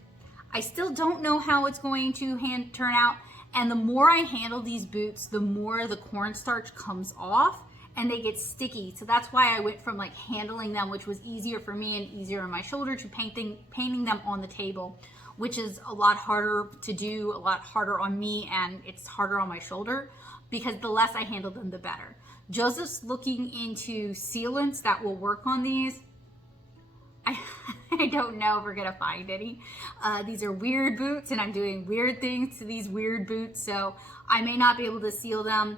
I still don't know how it's going to turn out, and the more I handle these boots, the more the cornstarch comes off and they get sticky. So that's why I went from like handling them, which was easier for me and easier on my shoulder, to painting them on the table, which is a lot harder to do, a lot harder on me, and it's harder on my shoulder because the less I handle them, the better. Joseph's looking into sealants that will work on these. I don't know if we're gonna find any. These are weird boots and I'm doing weird things to these weird boots, so I may not be able to seal them.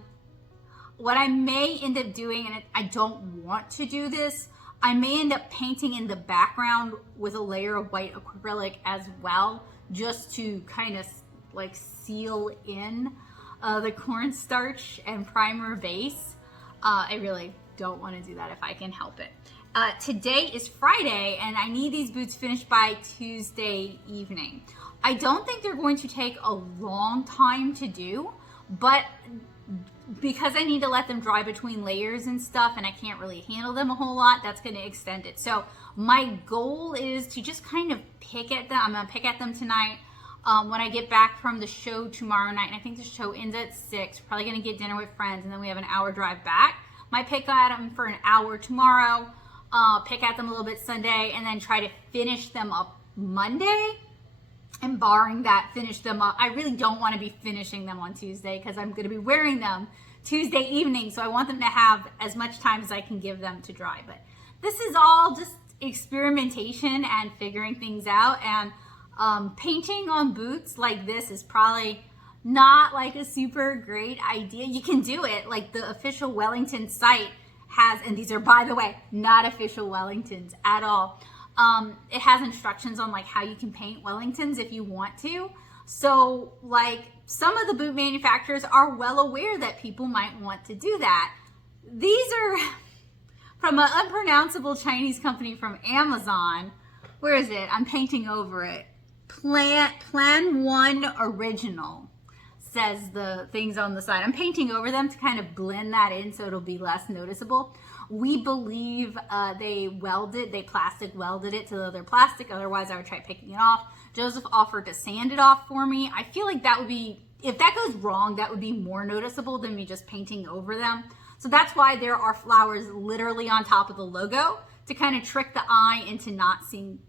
What I may end up doing, and I don't want to do this, I may end up painting in the background with a layer of white acrylic as well, just to kind of like seal in the cornstarch and primer base. I really don't want to do that if I can help it. Today is Friday and I need these boots finished by Tuesday evening. I don't think they're going to take a long time to do, but because I need to let them dry between layers and stuff and I can't really handle them a whole lot, that's going to extend it. So my goal is to just kind of pick at them. I'm going to pick at them tonight. When I get back from the show tomorrow night, and I think the show ends at 6, probably going to get dinner with friends, and then we have an hour drive back. Might pick at them for an hour tomorrow. pick at them a little bit Sunday, and then try to finish them up Monday. And barring that, finish them up. I really don't want to be finishing them on Tuesday because I'm going to be wearing them Tuesday evening. So I want them to have as much time as I can give them to dry. But this is all just experimentation and figuring things out. And painting on boots like this is probably not like a super great idea. You can do it. Like the official Wellington site has, and these are, by the way, not official Wellingtons at all. It has instructions on like how you can paint Wellingtons if you want to. So like some of the boot manufacturers are well aware that people might want to do that. These are from an unpronounceable Chinese company from Amazon. Where is it? I'm painting over it. Plan 1 Original says the things on the side. I'm painting over them to kind of blend that in so it'll be less noticeable. We believe they plastic welded it to the other plastic. Otherwise, I would try picking it off. Joseph offered to sand it off for me. I feel like that would be, if that goes wrong, that would be more noticeable than me just painting over them. So that's why there are flowers literally on top of the logo to kind of trick the eye into not seeing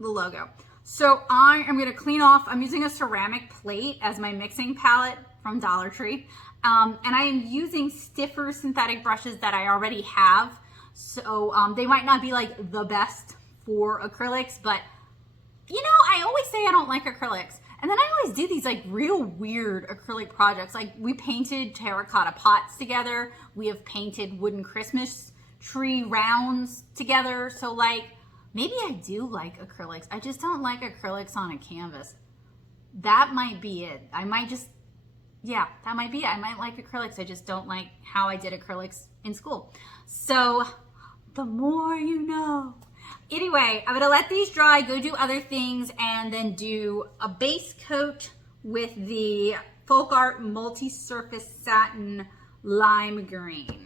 the logo. So I am going to clean off. I'm using a ceramic plate as my mixing palette from Dollar Tree. And I am using stiffer synthetic brushes that I already have. So they might not be like the best for acrylics, but you know, I always say I don't like acrylics. And then I always do these like real weird acrylic projects. Like we painted terracotta pots together. We have painted wooden Christmas tree rounds together. So like, maybe I do like acrylics. I just don't like acrylics on a canvas. That might be it. I might just, yeah, that might be it. I might like acrylics. I just don't like how I did acrylics in school. So the more you know. Anyway, I'm gonna let these dry, go do other things, and then do a base coat with the Folk Art Multi-Surface Satin Lime Green.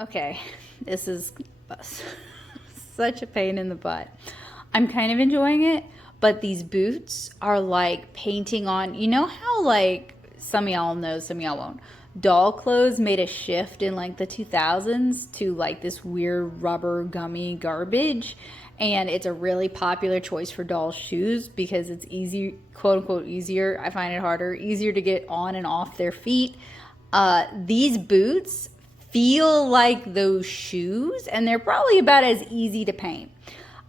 Okay, this is such a pain in the butt. I'm kind of enjoying it, but these boots are like painting on, you know how like some of y'all know, some of y'all won't. Doll clothes made a shift in like the 2000s to like this weird rubber gummy garbage, and it's a really popular choice for doll shoes because it's easy, quote unquote easier. I find it harder, easier to get on and off their feet. These boots feel like those shoes, and they're probably about as easy to paint.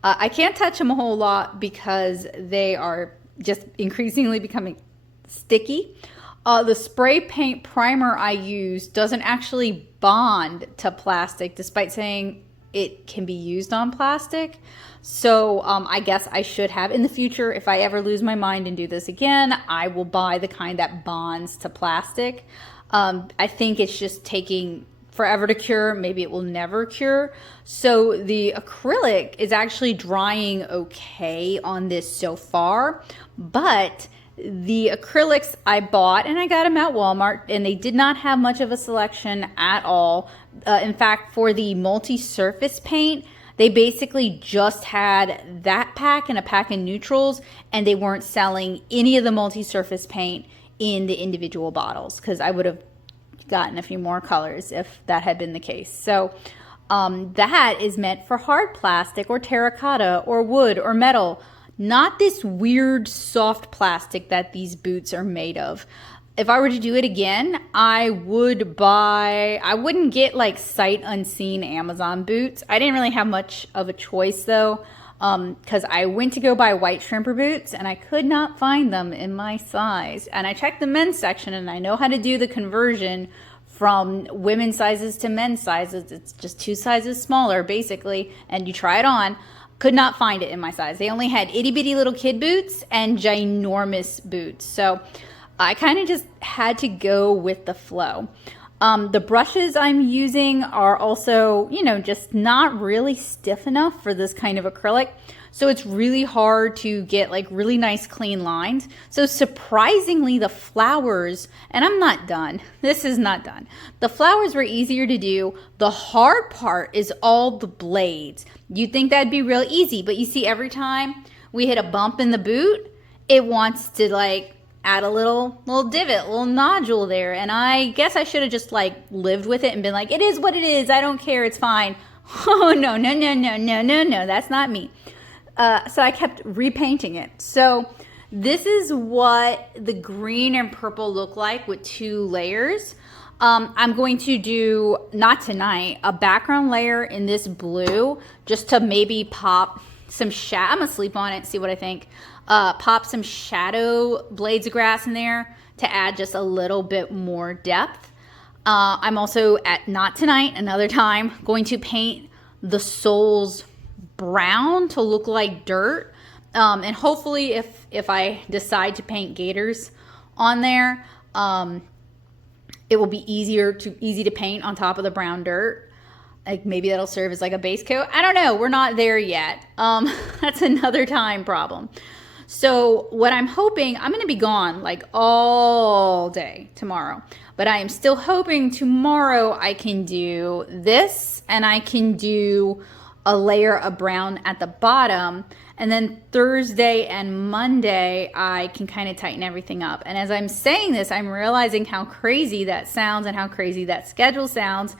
I can't touch them a whole lot because they are just increasingly becoming sticky. The spray paint primer I use doesn't actually bond to plastic, despite saying it can be used on plastic. So I guess I should have in the future, if I ever lose my mind and do this again, I will buy the kind that bonds to plastic. I think it's just taking forever to cure. Maybe it will never cure. So the acrylic is actually drying okay on this so far, but the acrylics I bought, and I got them at Walmart, and they did not have much of a selection at all. In fact, for the multi-surface paint, they basically just had that pack and a pack of neutrals, and they weren't selling any of the multi-surface paint in the individual bottles, because I would have gotten a few more colors if that had been the case. So that is meant for hard plastic or terracotta or wood or metal, not this weird soft plastic that these boots are made of. If I were to do it again, I wouldn't get like sight unseen Amazon boots. I didn't really have much of a choice though, because I went to go buy white shrimper boots and I could not find them in my size. And I checked the men's section and I know how to do the conversion from women's sizes to men's sizes. It's just 2 sizes smaller basically, and you try it on. Could not find it in my size. They only had itty bitty little kid boots and ginormous boots. So I kind of just had to go with the flow. The brushes I'm using are also, just not really stiff enough for this kind of acrylic. So it's really hard to get like really nice clean lines. So surprisingly, the flowers, and I'm not done. This is not done. The flowers were easier to do. The hard part is all the blades. You'd think that'd be real easy, but you see every time we hit a bump in the boot, it wants to like add a little divot, little nodule there. And I guess I should have just like lived with it and been like, it is what it is. I don't care. It's fine. Oh, no, that's not me. So I kept repainting it. So this is what the green and purple look like with 2 layers. I'm going to do, not tonight, a background layer in this blue just to maybe pop some I'm gonna sleep on it, see what I think. Pop some shadow blades of grass in there to add just a little bit more depth. I'm also, not tonight, another time, going to paint the soles brown to look like dirt. And hopefully if I decide to paint gators on there, it will be easy to paint on top of the brown dirt. Like maybe that'll serve as like a base coat. I don't know. We're not there yet. That's another time problem. So what I'm hoping, I'm going to be gone like all day tomorrow, but I am still hoping tomorrow I can do this and I can do a layer of brown at the bottom, and then Thursday and Monday I can kind of tighten everything up. And as I'm saying this, I'm realizing how crazy that sounds and how crazy that schedule sounds.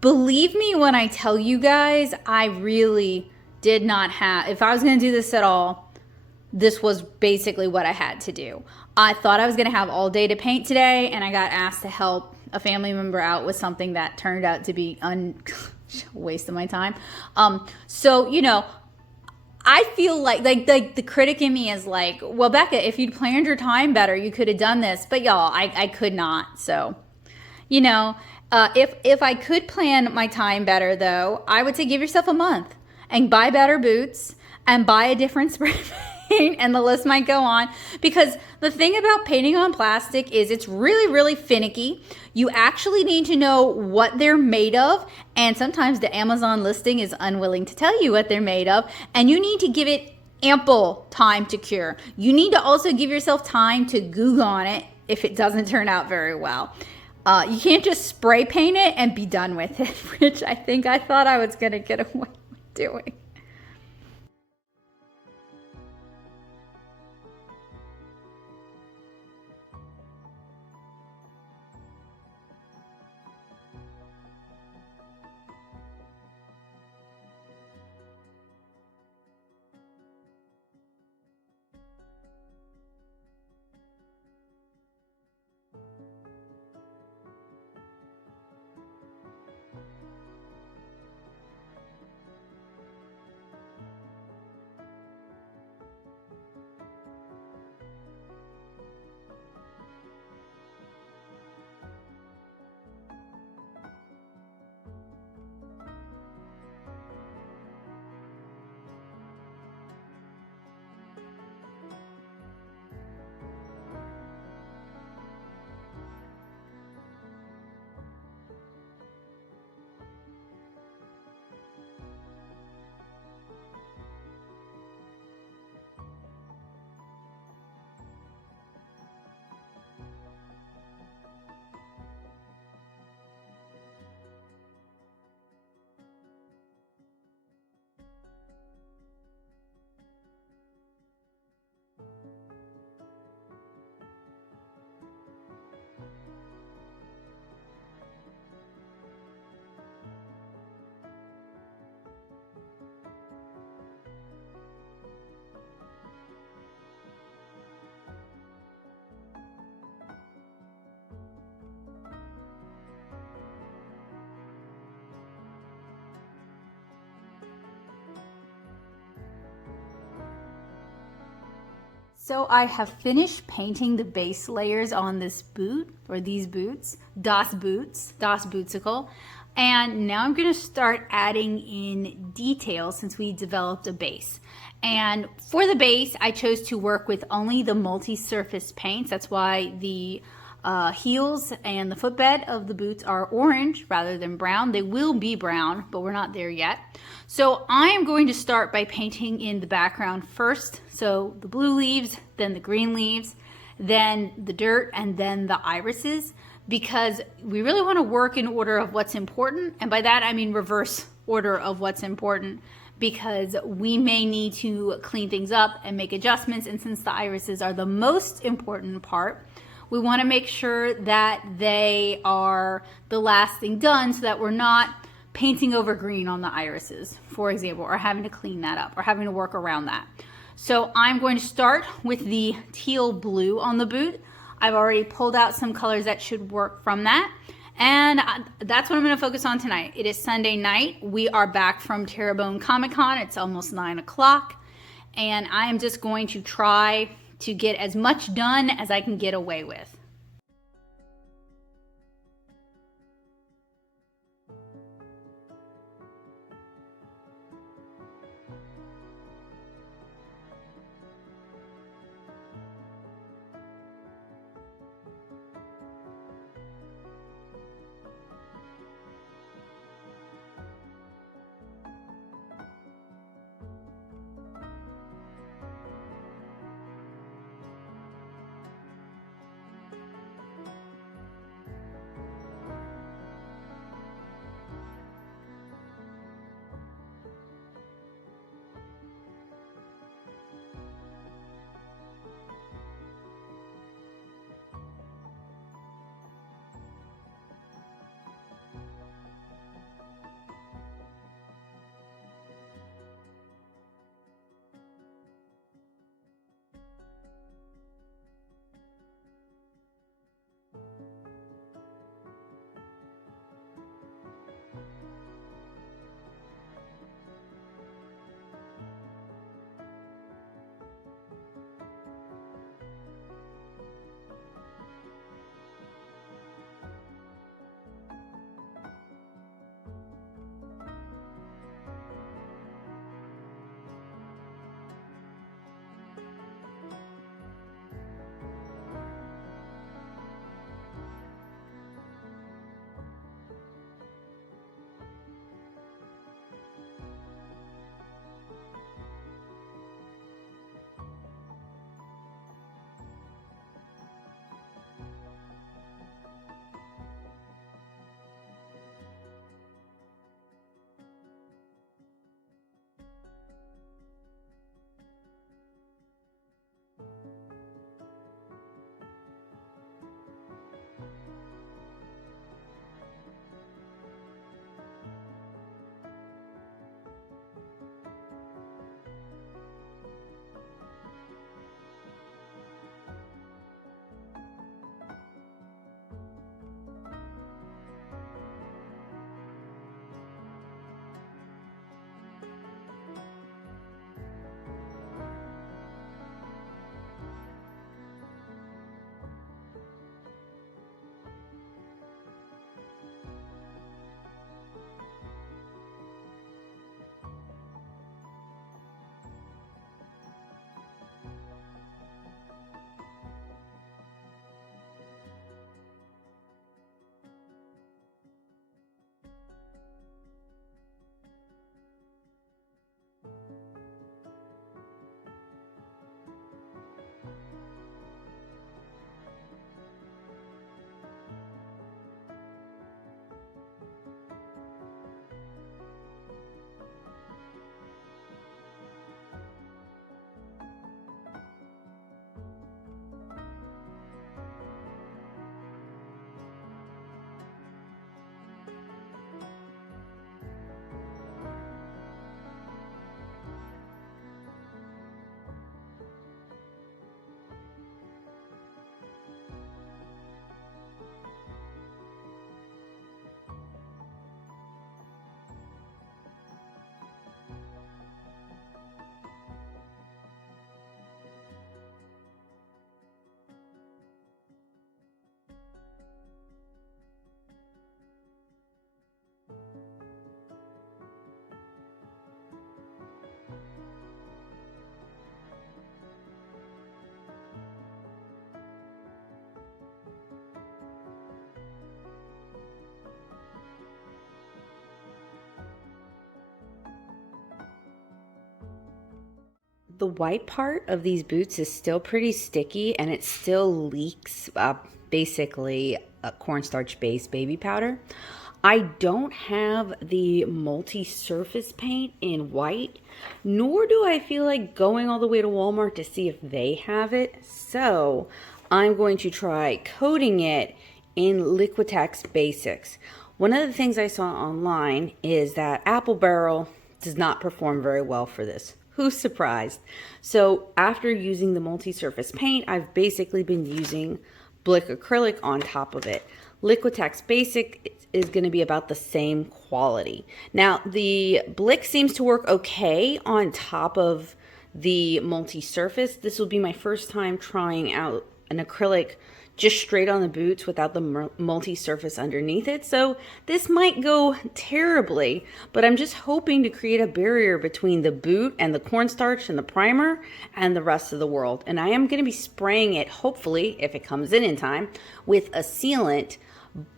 Believe me when I tell you guys, I really did not have, if I was going to do this at all, this was basically what I had to do. I thought I was going to have all day to paint today, and I got asked to help a family member out with something that turned out to be waste of my time. So, I feel like the critic in me is like, well, Becca, if you'd planned your time better, you could have done this. But y'all, I could not. So, if I could plan my time better, though, I would say give yourself a month and buy better boots and buy a different spray paint, and the list might go on. Because the thing about painting on plastic is it's really, really finicky. You actually need to know what they're made of, and sometimes the Amazon listing is unwilling to tell you what they're made of, and you need to give it ample time to cure. You need to also give yourself time to goog on it if it doesn't turn out very well. You can't just spray paint it and be done with it, which I thought I was going to get away with doing. So I have finished painting the base layers on this boot, or these boots, Das Bootsicle. And now I'm going to start adding in details since we developed a base. And for the base, I chose to work with only the multi-surface paints. That's why the heels and the footbed of the boots are orange rather than brown. They will be brown, but we're not there yet. So I'm going to start by painting in the background first. So the blue leaves, then the green leaves, then the dirt, and then the irises, because we really want to work in order of what's important. And by that, I mean reverse order of what's important, because we may need to clean things up and make adjustments. And since the irises are the most important part, we want to make sure that they are the last thing done so that we're not painting over green on the irises, for example, or having to clean that up or having to work around that. So I'm going to start with the teal blue on the boot. I've already pulled out some colors that should work from that. And that's what I'm going to focus on tonight. It is Sunday night. We are back from Terrebonne Comic Con. It's almost 9 o'clock. And I am just going to try to get as much done as I can get away with. The white part of these boots is still pretty sticky and it still leaks basically a cornstarch based baby powder. I don't have the multi-surface paint in white, nor do I feel like going all the way to Walmart to see if they have it. So I'm going to try coating it in Liquitex Basics. One of the things I saw online is that Apple Barrel does not perform very well for this. Who's surprised? So after using the multi-surface paint, I've basically been using Blick Acrylic on top of it. Liquitex Basic is going to be about the same quality. Now, the Blick seems to work okay on top of the multi-surface. This will be my first time trying out an acrylic just straight on the boots without the multi-surface underneath it. So this might go terribly, but I'm just hoping to create a barrier between the boot and the cornstarch and the primer and the rest of the world. And I am going to be spraying it, hopefully, if it comes in time, with a sealant.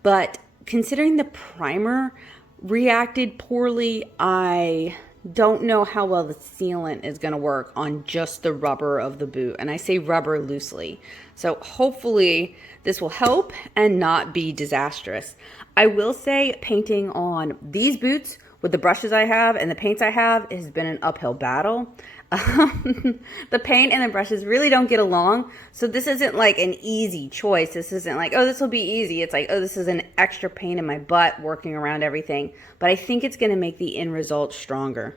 But considering the primer reacted poorly, I don't know how well the sealant is going to work on just the rubber of the boot. And I say rubber loosely. So hopefully this will help and not be disastrous. I will say painting on these boots with the brushes I have and the paints I have has been an uphill battle. The paint and the brushes really don't get along. So this isn't like an easy choice. This isn't like, oh, this will be easy. It's like, oh, this is an extra pain in my butt working around everything. But I think it's going to make the end result stronger.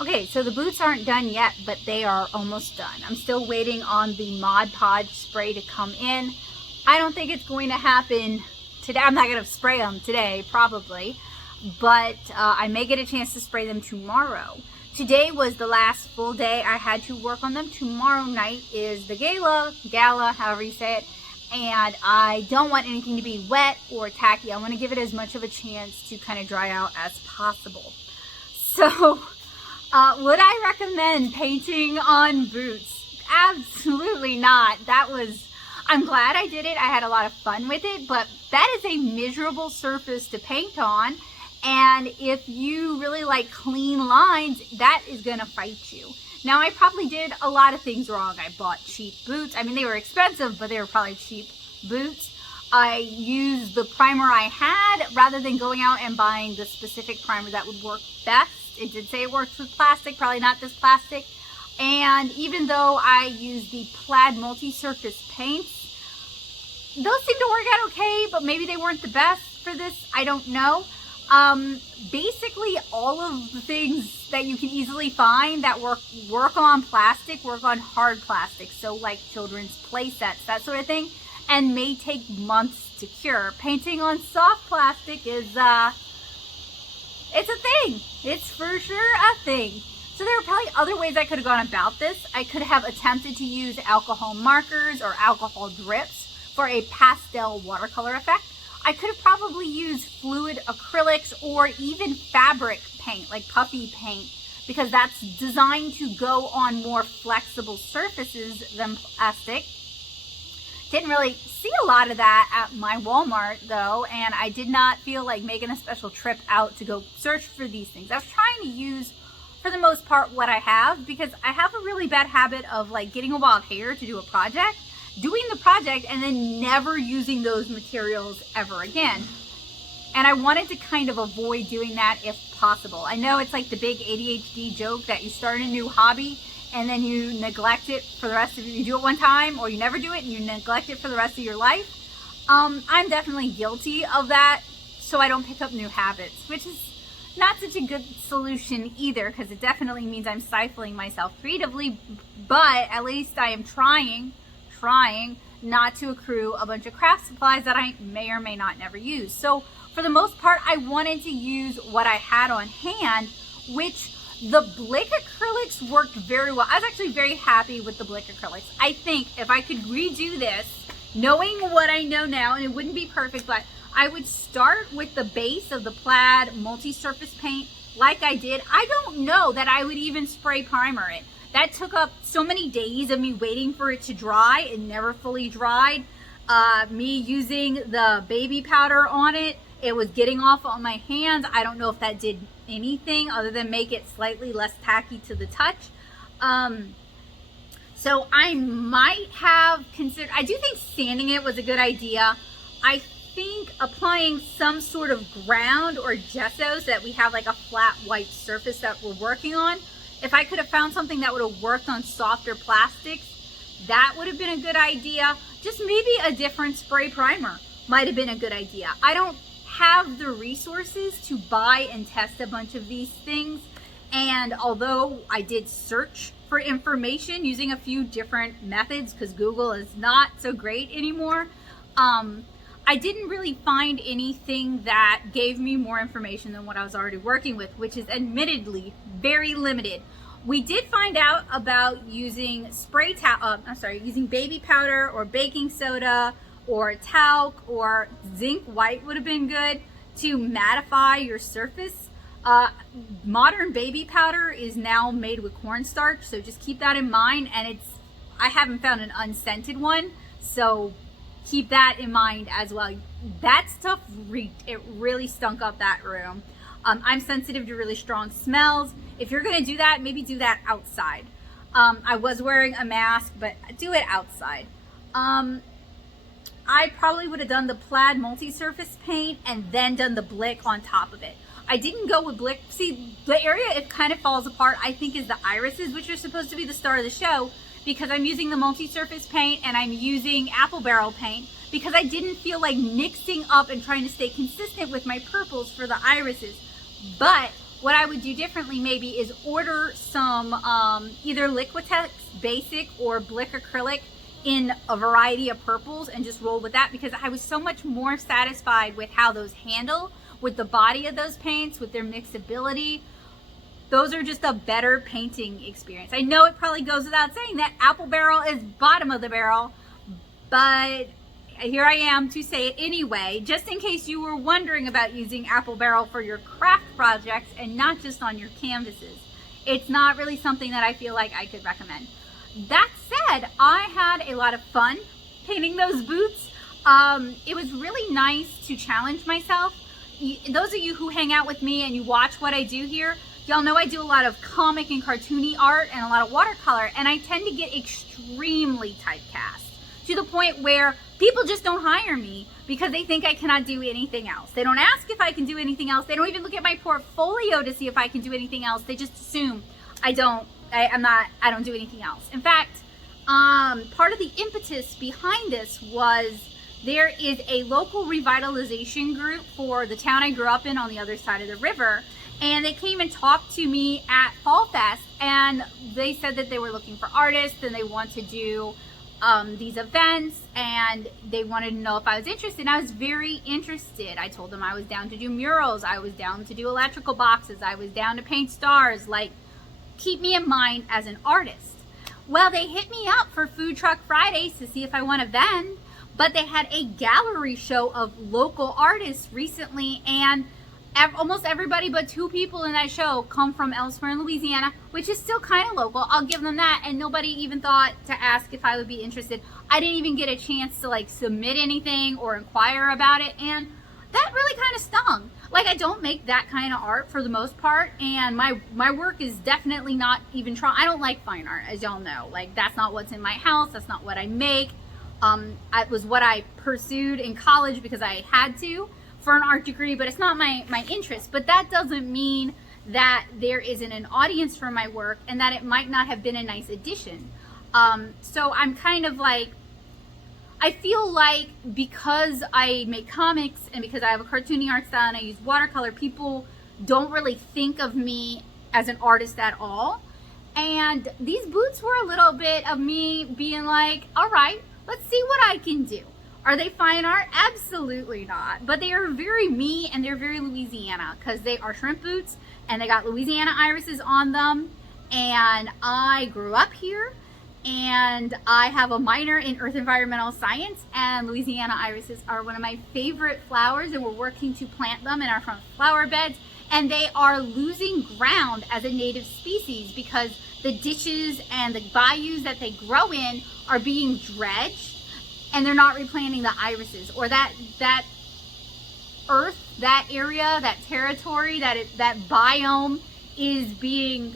Okay, so the boots aren't done yet, but they are almost done. I'm still waiting on the Mod Podge spray to come in. I don't think it's going to happen today. I'm not going to spray them today, probably, but I may get a chance to spray them tomorrow. Today was the last full day I had to work on them. Tomorrow night is the Gala, however you say it, and I don't want anything to be wet or tacky. I want to give it as much of a chance to kind of dry out as possible. So, would I recommend painting on boots? Absolutely not. I'm glad I did it. I had a lot of fun with it, but that is a miserable surface to paint on. And if you really like clean lines, that is gonna fight you. Now, I probably did a lot of things wrong. I bought cheap boots. I mean, they were expensive, but they were probably cheap boots. I used the primer I had rather than going out and buying the specific primer that would work best. It did say it works with plastic, probably not this plastic. And even though I used the plaid multi-surface paints, those seem to work out okay, but maybe they weren't the best for this. I don't know. Basically, all of the things that you can easily find that work on plastic, work on hard plastic. So like children's play sets, that sort of thing, and may take months to cure. Painting on soft plastic is, it's a thing. It's for sure a thing. So there are probably other ways I could have gone about this. I could have attempted to use alcohol markers or alcohol drips for a pastel watercolor effect. I could have probably used fluid acrylics or even fabric paint, like puffy paint, because that's designed to go on more flexible surfaces than plastic. Didn't really see a lot of that at my Walmart though, and I did not feel like making a special trip out to go search for these things. I was trying to use, for the most part, what I have, because I have a really bad habit of like getting a wild hair to do a project, doing the project, and then never using those materials ever again. And I wanted to kind of avoid doing that if possible. I know it's like the big ADHD joke that you start a new hobby and then you neglect it for the rest of you do it one time, or you never do it and you neglect it for the rest of your life. I'm definitely guilty of that, so I don't pick up new habits, which is not such a good solution either, because it definitely means I'm stifling myself creatively, but at least I am trying not to accrue a bunch of craft supplies that I may or may not never use. So for the most part, I wanted to use what I had on hand, which the Blick Acrylics worked very well. I was actually very happy with the Blick Acrylics. I think if I could redo this, knowing what I know now, and it wouldn't be perfect, but I would start with the base of the plaid multi-surface paint like I did. I don't know that I would even spray primer it. That took up so many days of me waiting for it to dry. It never fully dried. Me using the baby powder on it, it was getting off on my hands. I don't know if that did anything other than make it slightly less tacky to the touch. So I might have considered, I do think sanding it was a good idea. I think applying some sort of ground or gesso so that we have like a flat white surface that we're working on. If I could have found something that would have worked on softer plastics, that would have been a good idea. Just maybe a different spray primer might have been a good idea. I don't have the resources to buy and test a bunch of these things, and although I did search for information using a few different methods, because Google is not so great anymore, I didn't really find anything that gave me more information than what I was already working with, which is admittedly very limited. We did find out about using using baby powder or baking soda or talc or zinc white would have been good to mattify your surface. Modern baby powder is now made with cornstarch, so just keep that in mind. And I haven't found an unscented one, so keep that in mind as well. That stuff reeked. It really stunk up that room. I'm sensitive to really strong smells. If you're gonna do that, maybe do that outside. I was wearing a mask, but do it outside. I probably would have done the plaid multi-surface paint and then done the Blick on top of it. I didn't go with Blick. See, the area it kind of falls apart, I think, is the irises, which are supposed to be the star of the show, because I'm using the multi-surface paint and I'm using apple barrel paint, because I didn't feel like mixing up and trying to stay consistent with my purples for the irises. But what I would do differently maybe is order some either Liquitex Basic or Blick Acrylic in a variety of purples and just roll with that, because I was so much more satisfied with how those handle, with the body of those paints, with their mixability. Those are just a better painting experience. I know it probably goes without saying that Apple Barrel is bottom of the barrel, but here I am to say it anyway, just in case you were wondering about using Apple Barrel for your craft projects and not just on your canvases. It's not really something that I feel like I could recommend. That said, I had a lot of fun painting those boots. It was really nice to challenge myself. Those of you who hang out with me and you watch what I do here, y'all know I do a lot of comic and cartoony art and a lot of watercolor, and I tend to get extremely typecast to the point where people just don't hire me because they think I cannot do anything else. They don't ask if I can do anything else. They don't even look at my portfolio to see if I can do anything else. They just assume I don't do anything else. In fact, part of the impetus behind this was there is a local revitalization group for the town I grew up in on the other side of the river, and they came and talked to me at Fall Fest, and they said that they were looking for artists and they want to do these events, and they wanted to know if I was interested. And I was very interested. I told them I was down to do murals, I was down to do electrical boxes, I was down to paint stars, like keep me in mind as an artist. Well, they hit me up for Food Truck Fridays to see if I want to vend, but they had a gallery show of local artists recently, and almost everybody but 2 people in that show come from elsewhere in Louisiana, which is still kind of local. I'll give them that. And nobody even thought to ask if I would be interested. I didn't even get a chance to like submit anything or inquire about it. And that really kind of stung. Like, I don't make that kind of art for the most part. And my work is definitely not even I don't like fine art, as y'all know. Like, that's not what's in my house. That's not what I make. It was what I pursued in college because I had to for an art degree, but it's not my interest. But that doesn't mean that there isn't an audience for my work and that it might not have been a nice addition. So I'm kind of like, I feel like because I make comics and because I have a cartoony art style and I use watercolor, people don't really think of me as an artist at all. And these boots were a little bit of me being like, all right, let's see what I can do. Are they fine art? Absolutely not. But they are very me, and they're very Louisiana, because they are shrimp boots and they got Louisiana irises on them. And I grew up here, and I have a minor in earth environmental science, and Louisiana irises are one of my favorite flowers, and we're working to plant them in our front flower beds. And they are losing ground as a native species because the ditches and the bayous that they grow in are being dredged, and they're not replanting the irises, or that earth, that area, that territory, that biome is being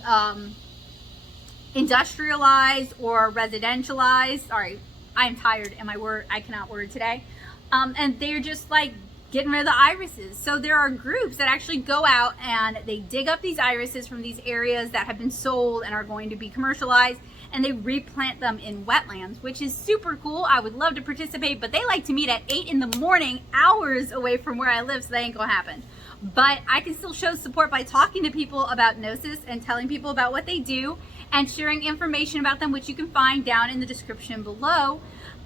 industrialized or residentialized. Sorry, I'm tired and I cannot word today. And they're just like getting rid of the irises. So there are groups that actually go out and they dig up these irises from these areas that have been sold and are going to be commercialized, and they replant them in wetlands, which is super cool. I would love to participate, but they like to meet at 8 in the morning, hours away from where I live, so that ain't gonna happen. But I can still show support by talking to people about Gnosis and telling people about what they do and sharing information about them, which you can find down in the description below.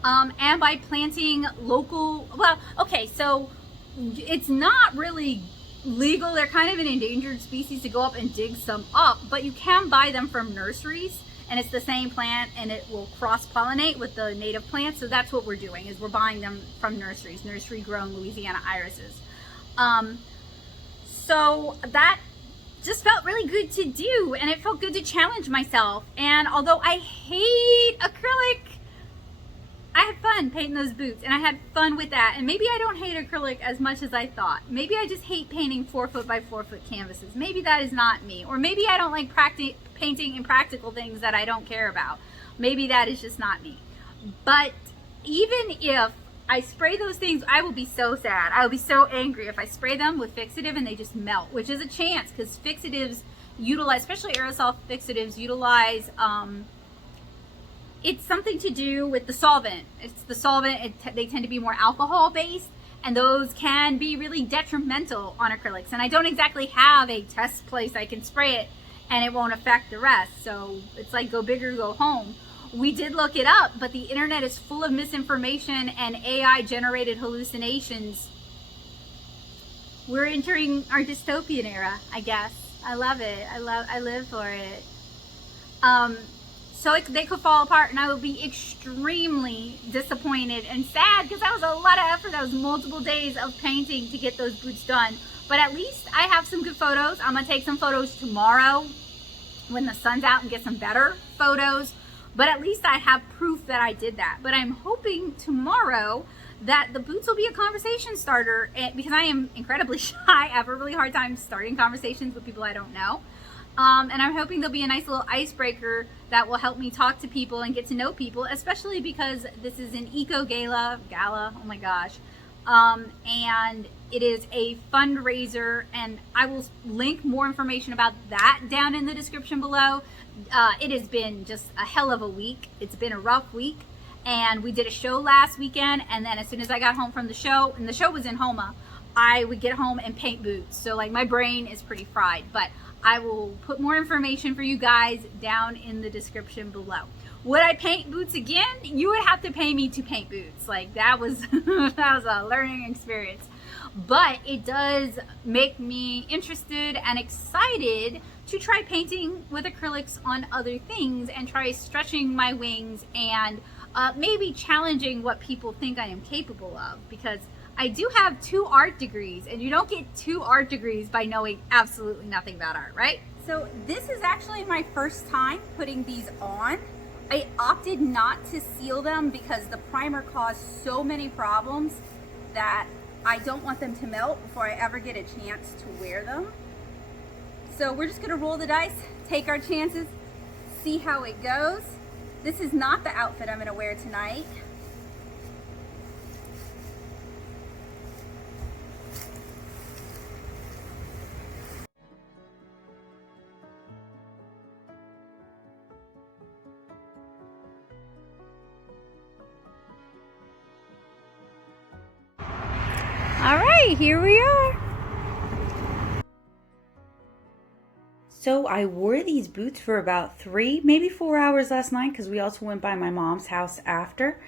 And by planting local, well, okay, so it's not really legal. They're kind of an endangered species to go up and dig some up, but you can buy them from nurseries. And it's the same plant, and it will cross-pollinate with the native plants. So that's what we're doing, is we're buying them from nurseries, nursery-grown Louisiana irises. So that just felt really good to do, and it felt good to challenge myself. And although I hate acrylic, I had fun painting those boots, and I had fun with that. And maybe I don't hate acrylic as much as I thought. Maybe I just hate painting 4-foot by 4-foot canvases. Maybe that is not me. Or maybe I don't like painting impractical things that I don't care about. Maybe that is just not me. But even if I spray those things, I will be so sad. I will be so angry if I spray them with fixative and they just melt, which is a chance, because fixatives utilize, especially aerosol fixatives, utilize it's something to do with the solvent. It's the solvent. They tend to be more alcohol based, and those can be really detrimental on acrylics. And I don't exactly have a test place I can spray it and it won't affect the rest. So it's like go big or go home. We did look it up, but the internet is full of misinformation and AI generated hallucinations. We're entering our dystopian era, I guess. I love it. I live for it. So they could fall apart and I would be extremely disappointed and sad because that was a lot of effort. That was multiple days of painting to get those boots done. But at least I have some good photos. I'm gonna take some photos tomorrow when the sun's out and get some better photos. But at least I have proof that I did that. But I'm hoping tomorrow that the boots will be a conversation starter, because I am incredibly shy. I have a really hard time starting conversations with people I don't know. And I'm hoping there'll be a nice little icebreaker that will help me talk to people and get to know people, especially because this is an eco gala, oh my gosh. And it is a fundraiser, and I will link more information about that down in the description below. It has been just a hell of a week. It's been a rough week, and we did a show last weekend, and then as soon as I got home from the show, and the show was in Homa, I would get home and paint boots. So like my brain is pretty fried, but I will put more information for you guys down in the description below. Would I paint boots again? You would have to pay me to paint boots. Like that was that was a learning experience. But it does make me interested and excited to try painting with acrylics on other things and try stretching my wings and maybe challenging what people think I am capable of, because I do have 2 art degrees, and you don't get 2 art degrees by knowing absolutely nothing about art, right? So this is actually my first time putting these on. I opted not to seal them because the primer caused so many problems that I don't want them to melt before I ever get a chance to wear them. So we're just gonna roll the dice, take our chances, see how it goes. This is not the outfit I'm gonna wear tonight. All right, here we are. So I wore these boots for about 3, maybe 4 hours last night, because we also went by my mom's house after.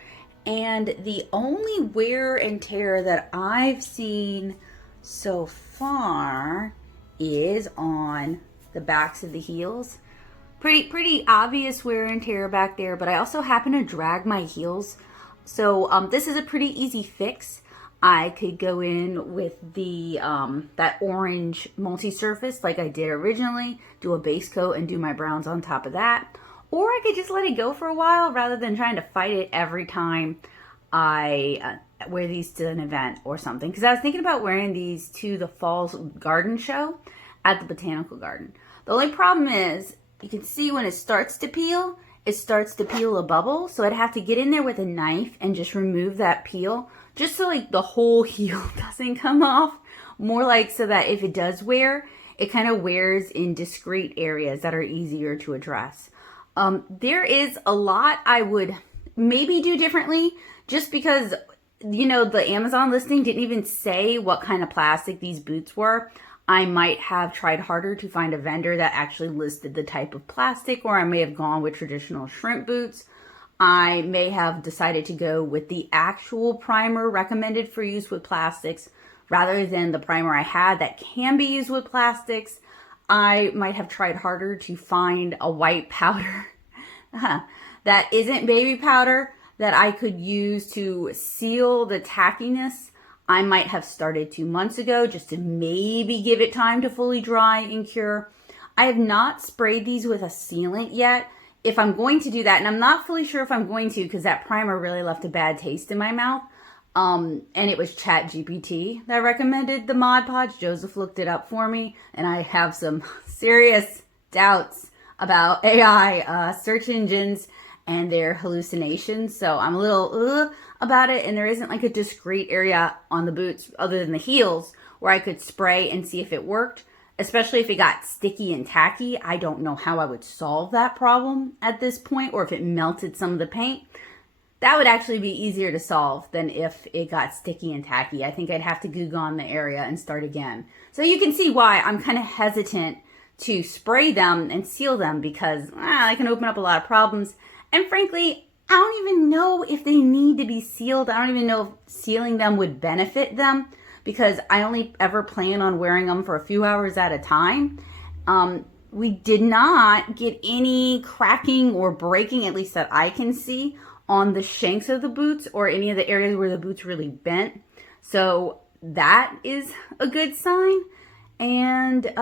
And the only wear and tear that I've seen so far is on the backs of the heels. Pretty obvious wear and tear back there, but I also happen to drag my heels. So this is a pretty easy fix. I could go in with the that orange multi-surface like I did originally, do a base coat and do my browns on top of that. Or I could just let it go for a while rather than trying to fight it every time I wear these to an event or something. Because I was thinking about wearing these to the fall garden show at the botanical garden. The only problem is, you can see when it starts to peel a bubble. So I'd have to get in there with a knife and just remove that peel, just so like the whole heel doesn't come off. More like so that if it does wear, it kind of wears in discrete areas that are easier to address. There is a lot I would maybe do differently, just because, you know, the Amazon listing didn't even say what kind of plastic these boots were. I might have tried harder to find a vendor that actually listed the type of plastic, or I may have gone with traditional shrimp boots. I may have decided to go with the actual primer recommended for use with plastics rather than the primer I had that can be used with plastics. I might have tried harder to find a white powder that isn't baby powder that I could use to seal the tackiness. I might have started 2 months ago just to maybe give it time to fully dry and cure. I have not sprayed these with a sealant yet. If I'm going to do that, and I'm not fully sure if I'm going to, because that primer really left a bad taste in my mouth. And it was ChatGPT that recommended the Mod Podge. Joseph looked it up for me, and I have some serious doubts about AI search engines and their hallucinations. So I'm a little about it, and there isn't like a discrete area on the boots other than the heels where I could spray and see if it worked. Especially if it got sticky and tacky. I don't know how I would solve that problem at this point, or if it melted some of the paint. that would actually be easier to solve than if it got sticky and tacky. I think I'd have to Goo Gone the area and start again. So you can see why I'm kind of hesitant to spray them and seal them, because I can open up a lot of problems. And frankly, I don't even know if they need to be sealed. I don't even know if sealing them would benefit them, because I only ever plan on wearing them for a few hours at a time. We did not get any cracking or breaking, at least that I can see, on the shanks of the boots or any of the areas where the boots really bent. So that is a good sign. And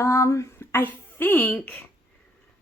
I think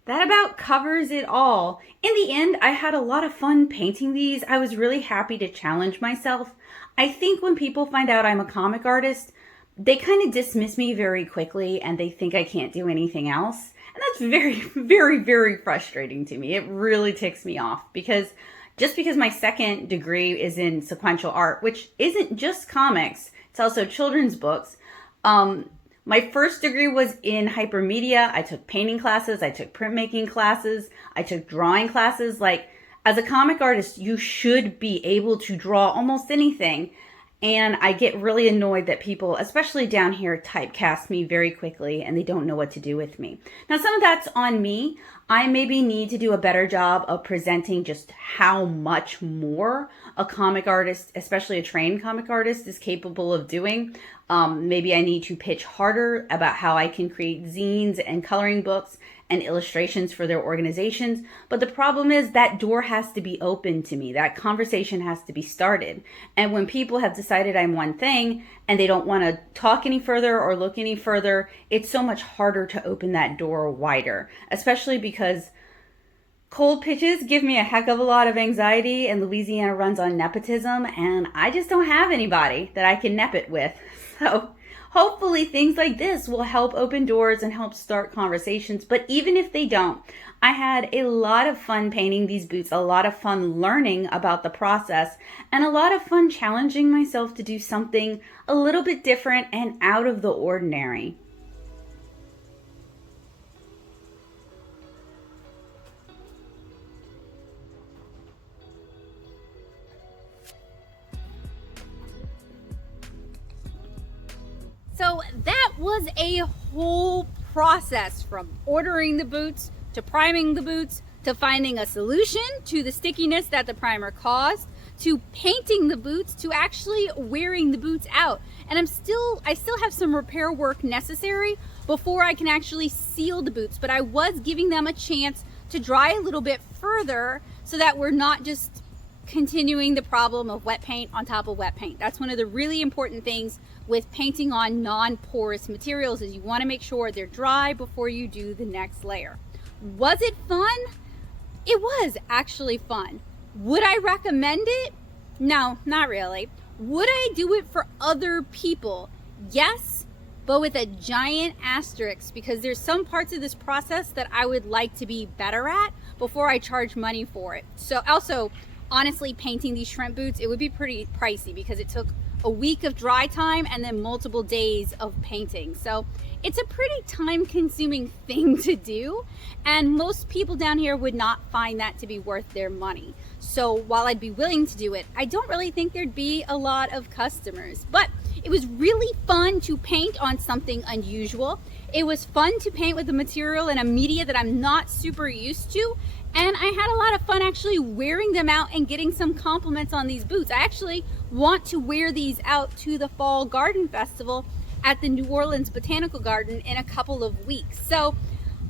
that about covers it all. In the end, I had a lot of fun painting these. I was really happy to challenge myself. I think when people find out I'm a comic artist, they kind of dismiss me very quickly and they think I can't do anything else. And that's very, very, very frustrating to me. It really ticks me off, because just because my second degree is in sequential art, which isn't just comics, it's also children's books. My first degree was in hypermedia. I took painting classes, I took printmaking classes, I took drawing classes. Like, as a comic artist, you should be able to draw almost anything. And I get really annoyed that people, especially down here, typecast me very quickly and they don't know what to do with me. Now, some of that's on me. I maybe need to do a better job of presenting just how much more a comic artist, especially a trained comic artist, is capable of doing. Maybe I need to pitch harder about how I can create zines and coloring books and illustrations for their organizations. But the problem is that door has to be open to me. That conversation has to be started. And when people have decided I'm one thing and they don't want to talk any further or look any further, it's so much harder to open that door wider, especially because cold pitches give me a heck of a lot of anxiety, and Louisiana runs on nepotism, and I just don't have anybody that I can nep it with. So hopefully things like this will help open doors and help start conversations. But even if they don't, I had a lot of fun painting these boots, a lot of fun learning about the process, and a lot of fun challenging myself to do something a little bit different and out of the ordinary. So that was a whole process, from ordering the boots to priming the boots to finding a solution to the stickiness that the primer caused to painting the boots to actually wearing the boots out. And I still have some repair work necessary before I can actually seal the boots, but I was giving them a chance to dry a little bit further so that we're not just continuing the problem of wet paint on top of wet paint. That's one of the really important things with painting on non-porous materials, is you want to make sure they're dry before you do the next layer. Was it fun? It was actually fun. Would I recommend it? No, not really. Would I do it for other people? Yes, but with a giant asterisk, because there's some parts of this process that I would like to be better at before I charge money for it. So also, honestly, painting these shrimp boots, it would be pretty pricey because it took a week of dry time and then multiple days of painting. So it's a pretty time-consuming thing to do, and most people down here would not find that to be worth their money. So while I'd be willing to do it, I don't really think there'd be a lot of customers. But it was really fun to paint on something unusual. It was fun to paint with a material and a media that I'm not super used to. And I had a lot of fun actually wearing them out and getting some compliments on these boots. I actually want to wear these out to the Fall Garden Festival at the New Orleans Botanical Garden in a couple of weeks. So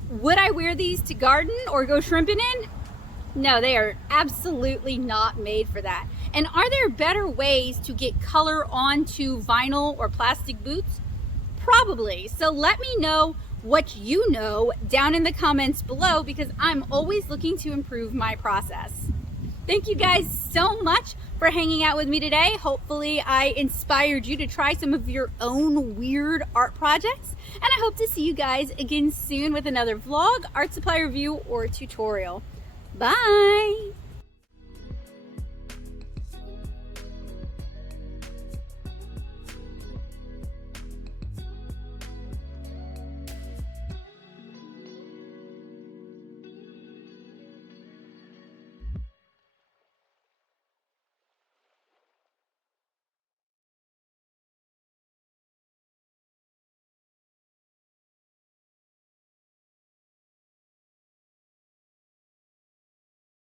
would I wear these to garden or go shrimping in? No, they are absolutely not made for that. And are there better ways to get color onto vinyl or plastic boots? Probably. So let me know what you know down in the comments below, because I'm always looking to improve my process. Thank you guys so much for hanging out with me today. Hopefully I inspired you to try some of your own weird art projects, and I hope to see you guys again soon with another vlog, art supply review, or tutorial. Bye!